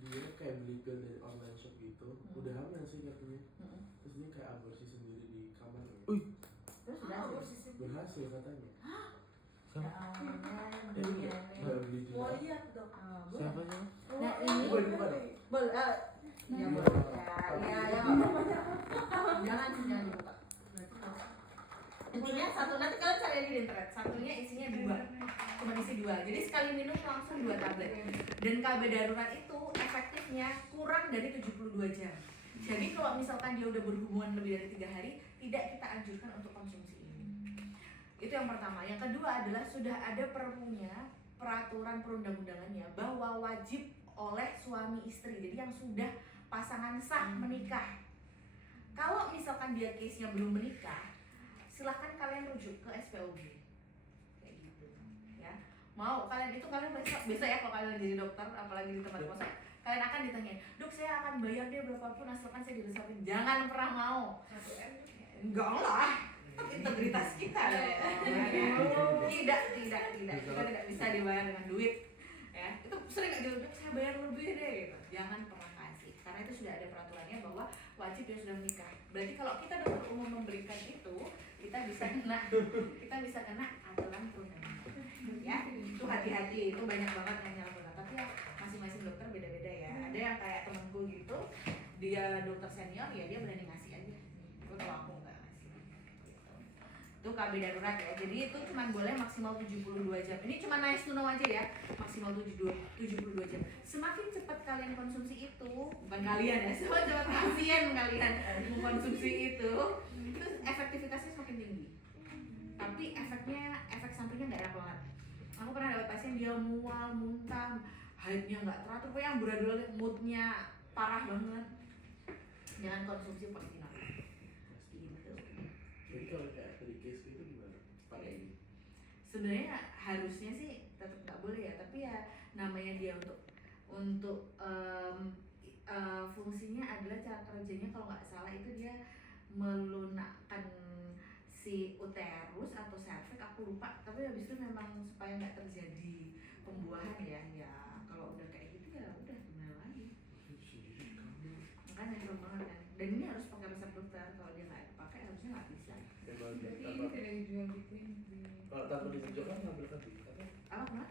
Dia kayak beli pil dari online shop gitu, udah hamil sih katanya. Mm-mm. Terus dia kayak aborsi sendiri di kamar. Terus sudah hasil. Berhasil katanya. Ya Allah, dunia ini. Nggak beli di Mau lihat dong. Boleh. Siapa sih? Nah ini Boleh buka dong? boleh, ya boleh, ya jangan dibuka. Intinya satu, nanti kalian cari di internet, satunya isinya 2, cuma isi 2, jadi sekali minum langsung 2 tablet. Dan KB darurat itu efektifnya kurang dari 72 jam. Jadi kalau misalkan dia udah berhubungan lebih dari 3 hari, tidak kita anjurkan untuk konsumsi ini. Itu yang pertama. Yang kedua adalah sudah ada perpunya, peraturan perundang-undangannya bahwa wajib oleh suami istri, jadi yang sudah pasangan sah menikah. Kalau misalkan dia case-nya belum menikah, silahkan kalian rujuk ke SPOG kayak gitu ya. Mau kalian besok ya kalau kalian jadi dokter, apalagi di tempat kosong, kalian akan ditanyain, dok saya akan bayar dia berapapun asalkan saya diresapin. Jangan pernah mau. 1M. Enggak lah, integritas kita ya. Tidak, kita tidak bisa dibayar dengan duit ya. Itu sering nggak gitu, dok saya bayar lebih deh gitu. Jangan pernah kasih, karena itu sudah ada peraturannya bahwa wajib dia sudah menikah. Berarti kalau kita dokter umum memberikan itu, kita bisa kena aturan perundang-undangan ya. Itu hati-hati, itu banyak banget yang nyalahgunakan, tapi ya masing-masing dokter beda-beda ya. Ada yang kayak temanku gitu, dia dokter senior ya dia berani ngasih aja. Kalau aku nggak ngasih gitu. Itu KB darurat ya, jadi itu cuma boleh maksimal 72 jam. Ini cuma nice to know aja ya, maksimal 72 jam. Semakin cepat kalian konsumsi itu, bukan kalian ya, semakin cepat pasien kalian mengkonsumsi itu efektivitasnya semakin tinggi. Tapi efek sampingnya nggak enak banget. Aku pernah dapat pasien dia mual, muntah, haidnya nggak teratur, pokoknya amburadul, moodnya parah banget. Jangan konsumsi vaksinal. Gitu. Jadi kalau kayak dari case itu gimana? Pakai ini. Sebenarnya harusnya sih tetap nggak boleh ya, tapi ya namanya dia untuk fungsinya adalah cara kerjanya kalau nggak salah itu dia melunakkan si uterus atau cervix, aku lupa, tapi habis itu memang supaya nggak terjadi pembuahan ya kalau udah kayak gitu ya udah gimana lagi, makanya serem banget kan. Dan ini harus pakai resep dokter, kalau dia nggak pakai harusnya nggak bisa. Berarti ini tidak dijual di klinik. Kalau tanpa ditunjukkan ngambil KB. Apa?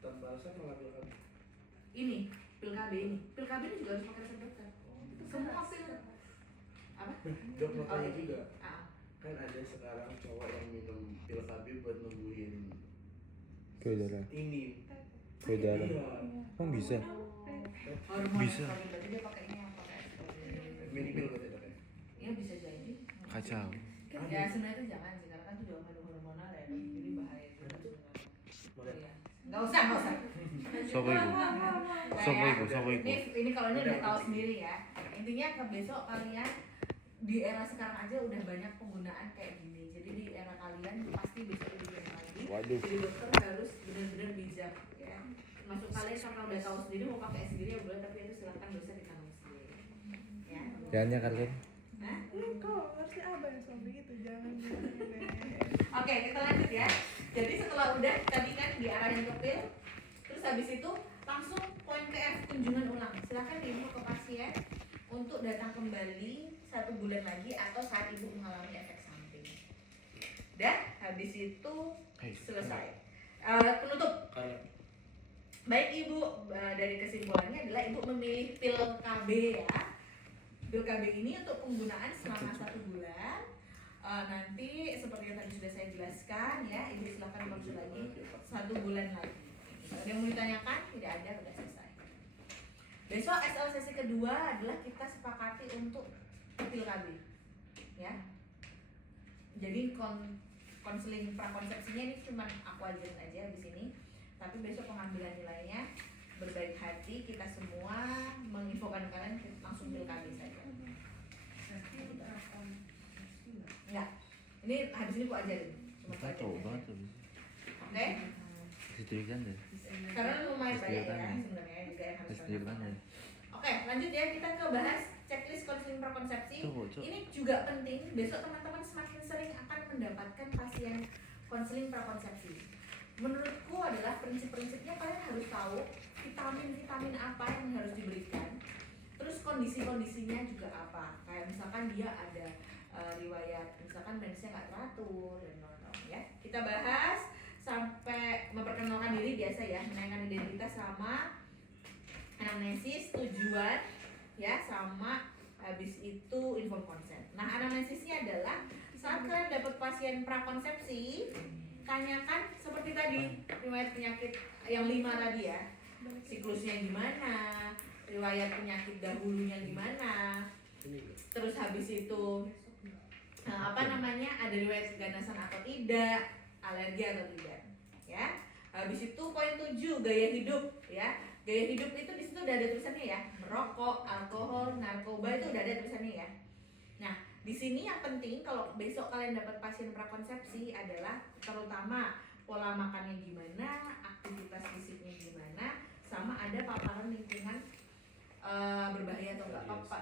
Tanpa resep mengambil KB. Ini pil KB ini juga harus pakai resep dokter. Semua pil apa? Dok mau tanya iya. juga. Ah. Kan ada sekarang cowok yang minum pil KB buat numbuhin Saudara. ini. Saudara. Iya. Emang bisa? Hormon Bisa. berarti dia pakainya apa kayak Mini pil buat itu kan. ya bisa jadi. Kacau. Ya sebenarnya itu jangan sih, karena kan itu juga mengandung hormonal ya, jadi bahaya juga sebenarnya. Iya. Nggak usah. Sopo iku? Sopo iku? Ini kalau ini udah tahu sendiri ya. Intinya ke besok kalian di era sekarang aja udah banyak penggunaan kayak gini. Jadi di era kalian pasti besok lebih banyak lagi. Waduh. Jadi dokter harus benar-benar bijak ya. Masuk kalian karena udah tahu sendiri mau pakai sendiri ya boleh, tapi itu silakan dosa ditanggung sendiri. Ya. Jangan kalian. Hah? Kok harusnya abang yang suami gitu, jangan gitu. Oke, kita lanjut ya. Jadi setelah udah tadi kan diarahin ke pil, terus habis itu langsung poin ke F, kunjungan ulang. Silakan ibu ke pasien untuk datang kembali 1 bulan lagi atau saat ibu mengalami efek samping. Dan habis itu selesai. Penutup. Baik Ibu, dari kesimpulannya adalah Ibu memilih pil KB ya. Pil KB ini untuk penggunaan selama 1 bulan. Nanti seperti yang tadi sudah saya jelaskan ya, Ibu silakan konsul lagi 1 bulan lagi. Kalau ada yang mau ditanyakan, tidak ada, sudah selesai. Besok SL sesi kedua adalah kita sepakati untuk pil KB ya. Jadi konseling prakonsepsinya ini cuma aku ajarin aja di sini. Tapi besok pengambilan nilainya berbaik hati, kita semua menginfokan kalian langsung pil KB saja. Enggak. Ini habis ini aku ajarin. Cuma aku Tahu ajarin banget aja. tuh. Oke? Situ kan deh. Karena lumayan banyak ya Kesediaan. sebenarnya juga yang harus Situ kan deh. Oke, lanjut ya, kita ke bahas checklist konseling prakonsepsi. Coba, coba. Ini juga penting, besok teman-teman semakin sering akan mendapatkan pasien konseling prakonsepsi. Menurutku adalah prinsip-prinsipnya kalian harus tahu vitamin-vitamin apa yang harus diberikan. Terus kondisi-kondisinya juga apa. Kayak misalkan dia ada riwayat, misalkan mensnya nggak teratur dan kawan-kawan ya. Kita bahas sampai memperkenalkan diri biasa ya, menanyakan identitas sama anamnesis, tujuan ya, sama habis itu inform consent. Nah, anamnesisnya adalah saat kalian dapat pasien prakonsepsi, tanyakan seperti tadi riwayat penyakit yang 5 tadi ya, siklusnya gimana, riwayat penyakit dahulunya gimana, terus habis itu ada riwayat keganasan atau tidak, alergi atau tidak ya. Habis itu poin 7 gaya hidup ya. Gaya hidup itu di situ udah ada tulisannya ya, merokok, alkohol, narkoba itu udah ada tulisannya ya. Nah, di sini yang penting kalau besok kalian dapat pasien prakonsepsi adalah terutama pola makannya gimana, aktivitas fisiknya gimana, sama ada paparan lingkungan berbahaya atau enggak apa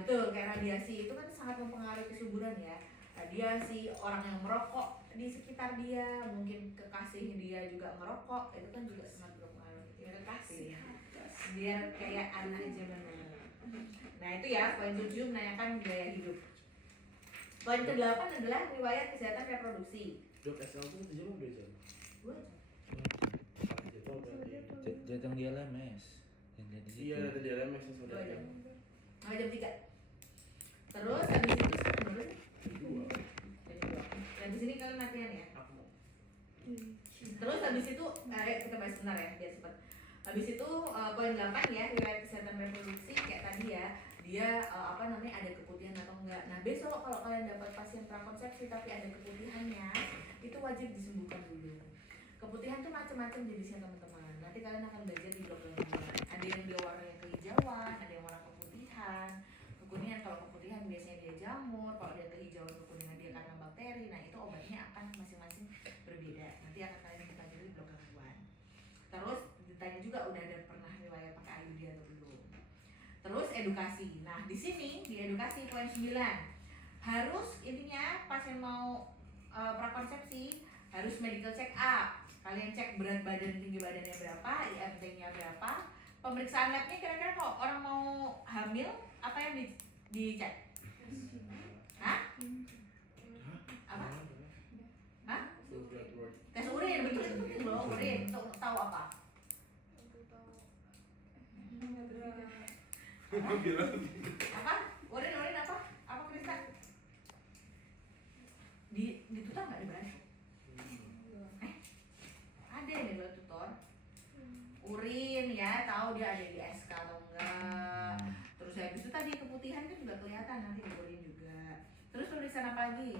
itu kayak radiasi itu kan sangat mempengaruhi kesuburan ya. Radiasi, orang yang merokok di sekitar dia, mungkin kekasih dia juga merokok, itu kan juga sangat berpengaruh. Ya, kekasih ya. Biar kayak anak zaman dulu. Nah itu ya poin 7 menanyakan gaya hidup. Poin ke-8 adalah riwayat kesehatan reproduksi. Dok, SL itu 1 jam atau 2 jam? 2 jam. Oh, berarti. Jateng di LMS. Yang di situ. Iya, tadi LMS yang sudah 2 jam. jam. Oh, jam 3. Terus habis itu berapa sih? 2. Jam 2. Dan di sini kalian latihan ya. Aku mau. Terus habis itu kita bahas sebentar ya biar cepat. Habis itu poin 8 ya, riwayat kesehatan reproduksi kayak tadi ya. Dia ada keputihan atau enggak. Nah, besok kalau kalian dapat pasien prakonsepsi tapi ada keputihannya, itu wajib disembuhkan dulu. Keputihan tuh macam-macam jenisnya teman-teman. Nanti kalian akan belajar di blog lainnya. Ada yang dia warnanya kehijauan, ada yang warna keputihan. Kekuningan kalau keputihan biasanya dia jamur, kalau dia kehijauan kekuningan dia karena bakteri. Nah, itu obatnya akan masing-masing berbeda. Nanti akan kalian pelajari di blog kedua. Terus ditanya juga udah ada pernah riwayat pakai IUD atau belum. Terus edukasi. Nah, di sini di edukasi poin 9 harus intinya pasien mau prakonsepsi harus medical check up. Kalian cek berat badan, tinggi badannya berapa, IMT-nya berapa. Pemeriksaan labnya kira-kira kalau orang mau hamil apa yang dicek? Hah? Apa? Hah? Tes urin, betul itu penting loh, urin. Untuk tahu apa? Apa? Urin apa? Apa Krista? Di tutor nggak ada berani? Ada yang di tutor. Urin ya, tahu dia ada di SK atau enggak. Terus habis itu tadi keputihan kan juga kelihatan nanti di urin juga. Terus pemeriksaan apa lagi?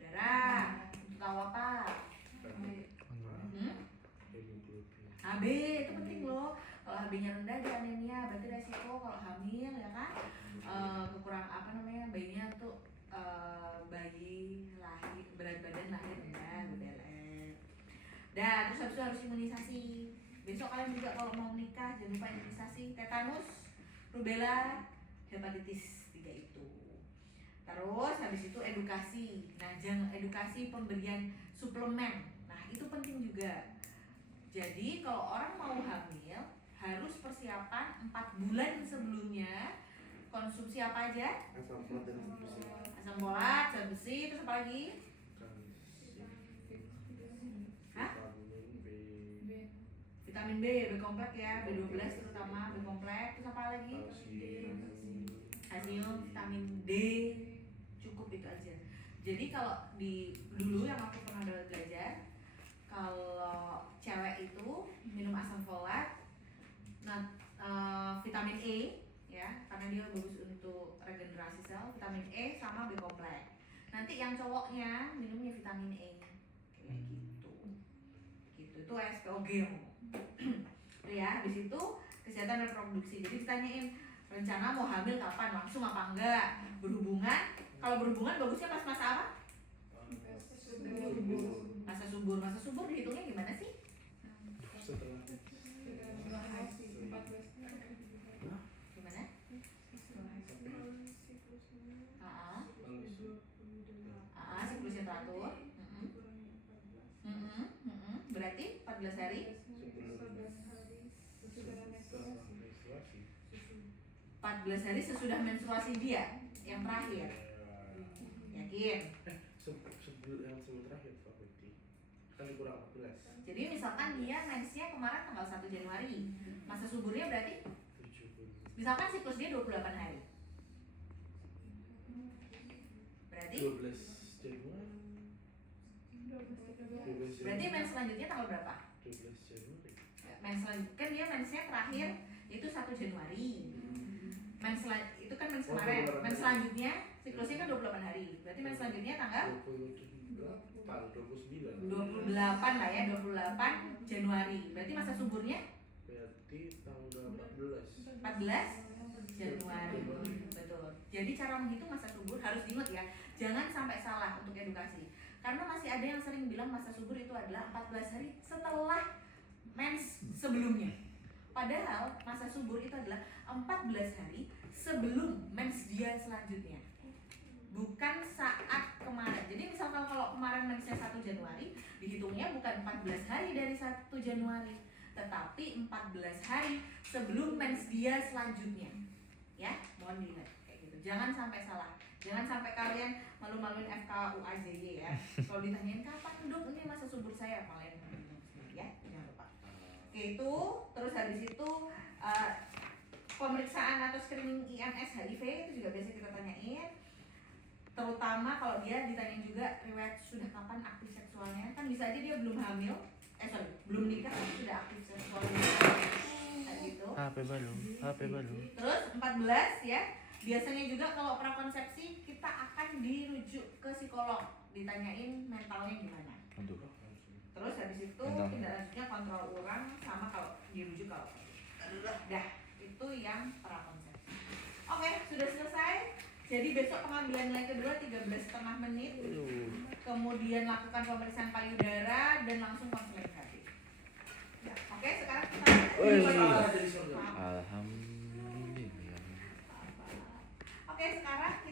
Darah. Untuk tahu apa? HB itu penting loh. Kalau HB-nya rendah dia anemia, berarti resiko kalau hamil ya kan. Kekurangan bayinya tuh bayi lahir berat badan lahir rendah, bebelet. Dan terus habis itu harus imunisasi. Besok kalian juga kalau mau menikah jangan lupa imunisasi tetanus, rubella, hepatitis 3 itu. Terus habis itu edukasi. Nah, jangan edukasi pemberian suplemen. Nah, itu penting juga. Jadi kalau orang mau hamil harus persiapan 4 bulan sebelumnya. Konsumsi apa aja? Asam folat dan besi. Asam folat, zat besi, terus apa lagi? Hah? Vitamin B kompleks ya, B12 terutama B kompleks. Terus apa lagi? Kalsium, vitamin D, cukup itu aja. Jadi kalau di dulu yang aku pernah belajar, kalau cewek itu minum asam folat, vitamin E ya, karena dia bagus untuk regenerasi sel, vitamin E sama B kompleks. Nanti yang cowoknya minumnya vitamin E, kayak gitu. Gitu itu SPOG yang ya. Habis itu kesehatan reproduksi. Jadi ditanyain rencana mau hamil kapan, langsung apa enggak, berhubungan. Kalau berhubungan bagusnya pas masa apa? Masa subur. Masa subur dihitungnya gimana sih? Setelah Gimana? Siklusnya teratur. Berarti 14 hari. 14 hari sesudah menstruasi dia yang terakhir. Yakin? sebelum terakhir Pak Bekti kan dikurang 14. Jadi misalkan dia mensnya kemarin tanggal 1 Januari, masa suburnya berarti 70. misalkan siklus dia 28 hari. Berarti 12 Januari. 12 berarti mens selanjutnya tanggal berapa? 12 Januari. Mens selanjutnya kan dia mensnya terakhir itu 1 Januari. Itu kan mens kemarin. Mens selanjutnya siklusnya kan 28 hari. Berarti mens selanjutnya tanggal 28 lah ya, 28 Januari. Berarti masa suburnya Berarti tanggal 14. 14 Januari. Betul. Jadi cara menghitung masa subur harus diingat ya. Jangan sampai salah untuk edukasi. Karena masih ada yang sering bilang masa subur itu adalah 14 hari setelah mens sebelumnya. Padahal masa subur itu adalah 14 hari sebelum mens dia selanjutnya. Bukan saat kemarin. Jadi misalkan kalau kemarin mensnya 1 Januari, dihitungnya bukan 14 hari dari 1 Januari, tetapi 14 hari sebelum mens dia selanjutnya. Ya, mohon diingat kayak gitu. Jangan sampai salah. Jangan sampai kalian malu-maluin FKUAZY ya. Kalau ditanyain kapan dok ini masa subur saya, kalian ya, jangan lupa. Oke, itu terus habis itu pemeriksaan atau screening IMS HIV itu juga biasa kita tanyain. Terutama kalau dia ditanyain juga riwayat sudah kapan aktif seksualnya, kan bisa aja dia belum hamil, belum nikah tapi sudah aktif seksualnya, kayak gitu. HP baru. Terus 14 ya, biasanya juga kalau prakonsepsi kita akan dirujuk ke psikolog, ditanyain mentalnya gimana. Aduh. Terus habis itu Mental. tindak lanjutnya kontrol ulang sama kalau dirujuk kalau dah itu yang prakonsepsi. Oke, sudah selesai. Jadi besok pengambilan nilai kedua 13,5 menit. Kemudian lakukan pemeriksaan payudara dan langsung konseling hati. Ya, oke, sekarang kita Alhamdulillah. Oke, sekarang kita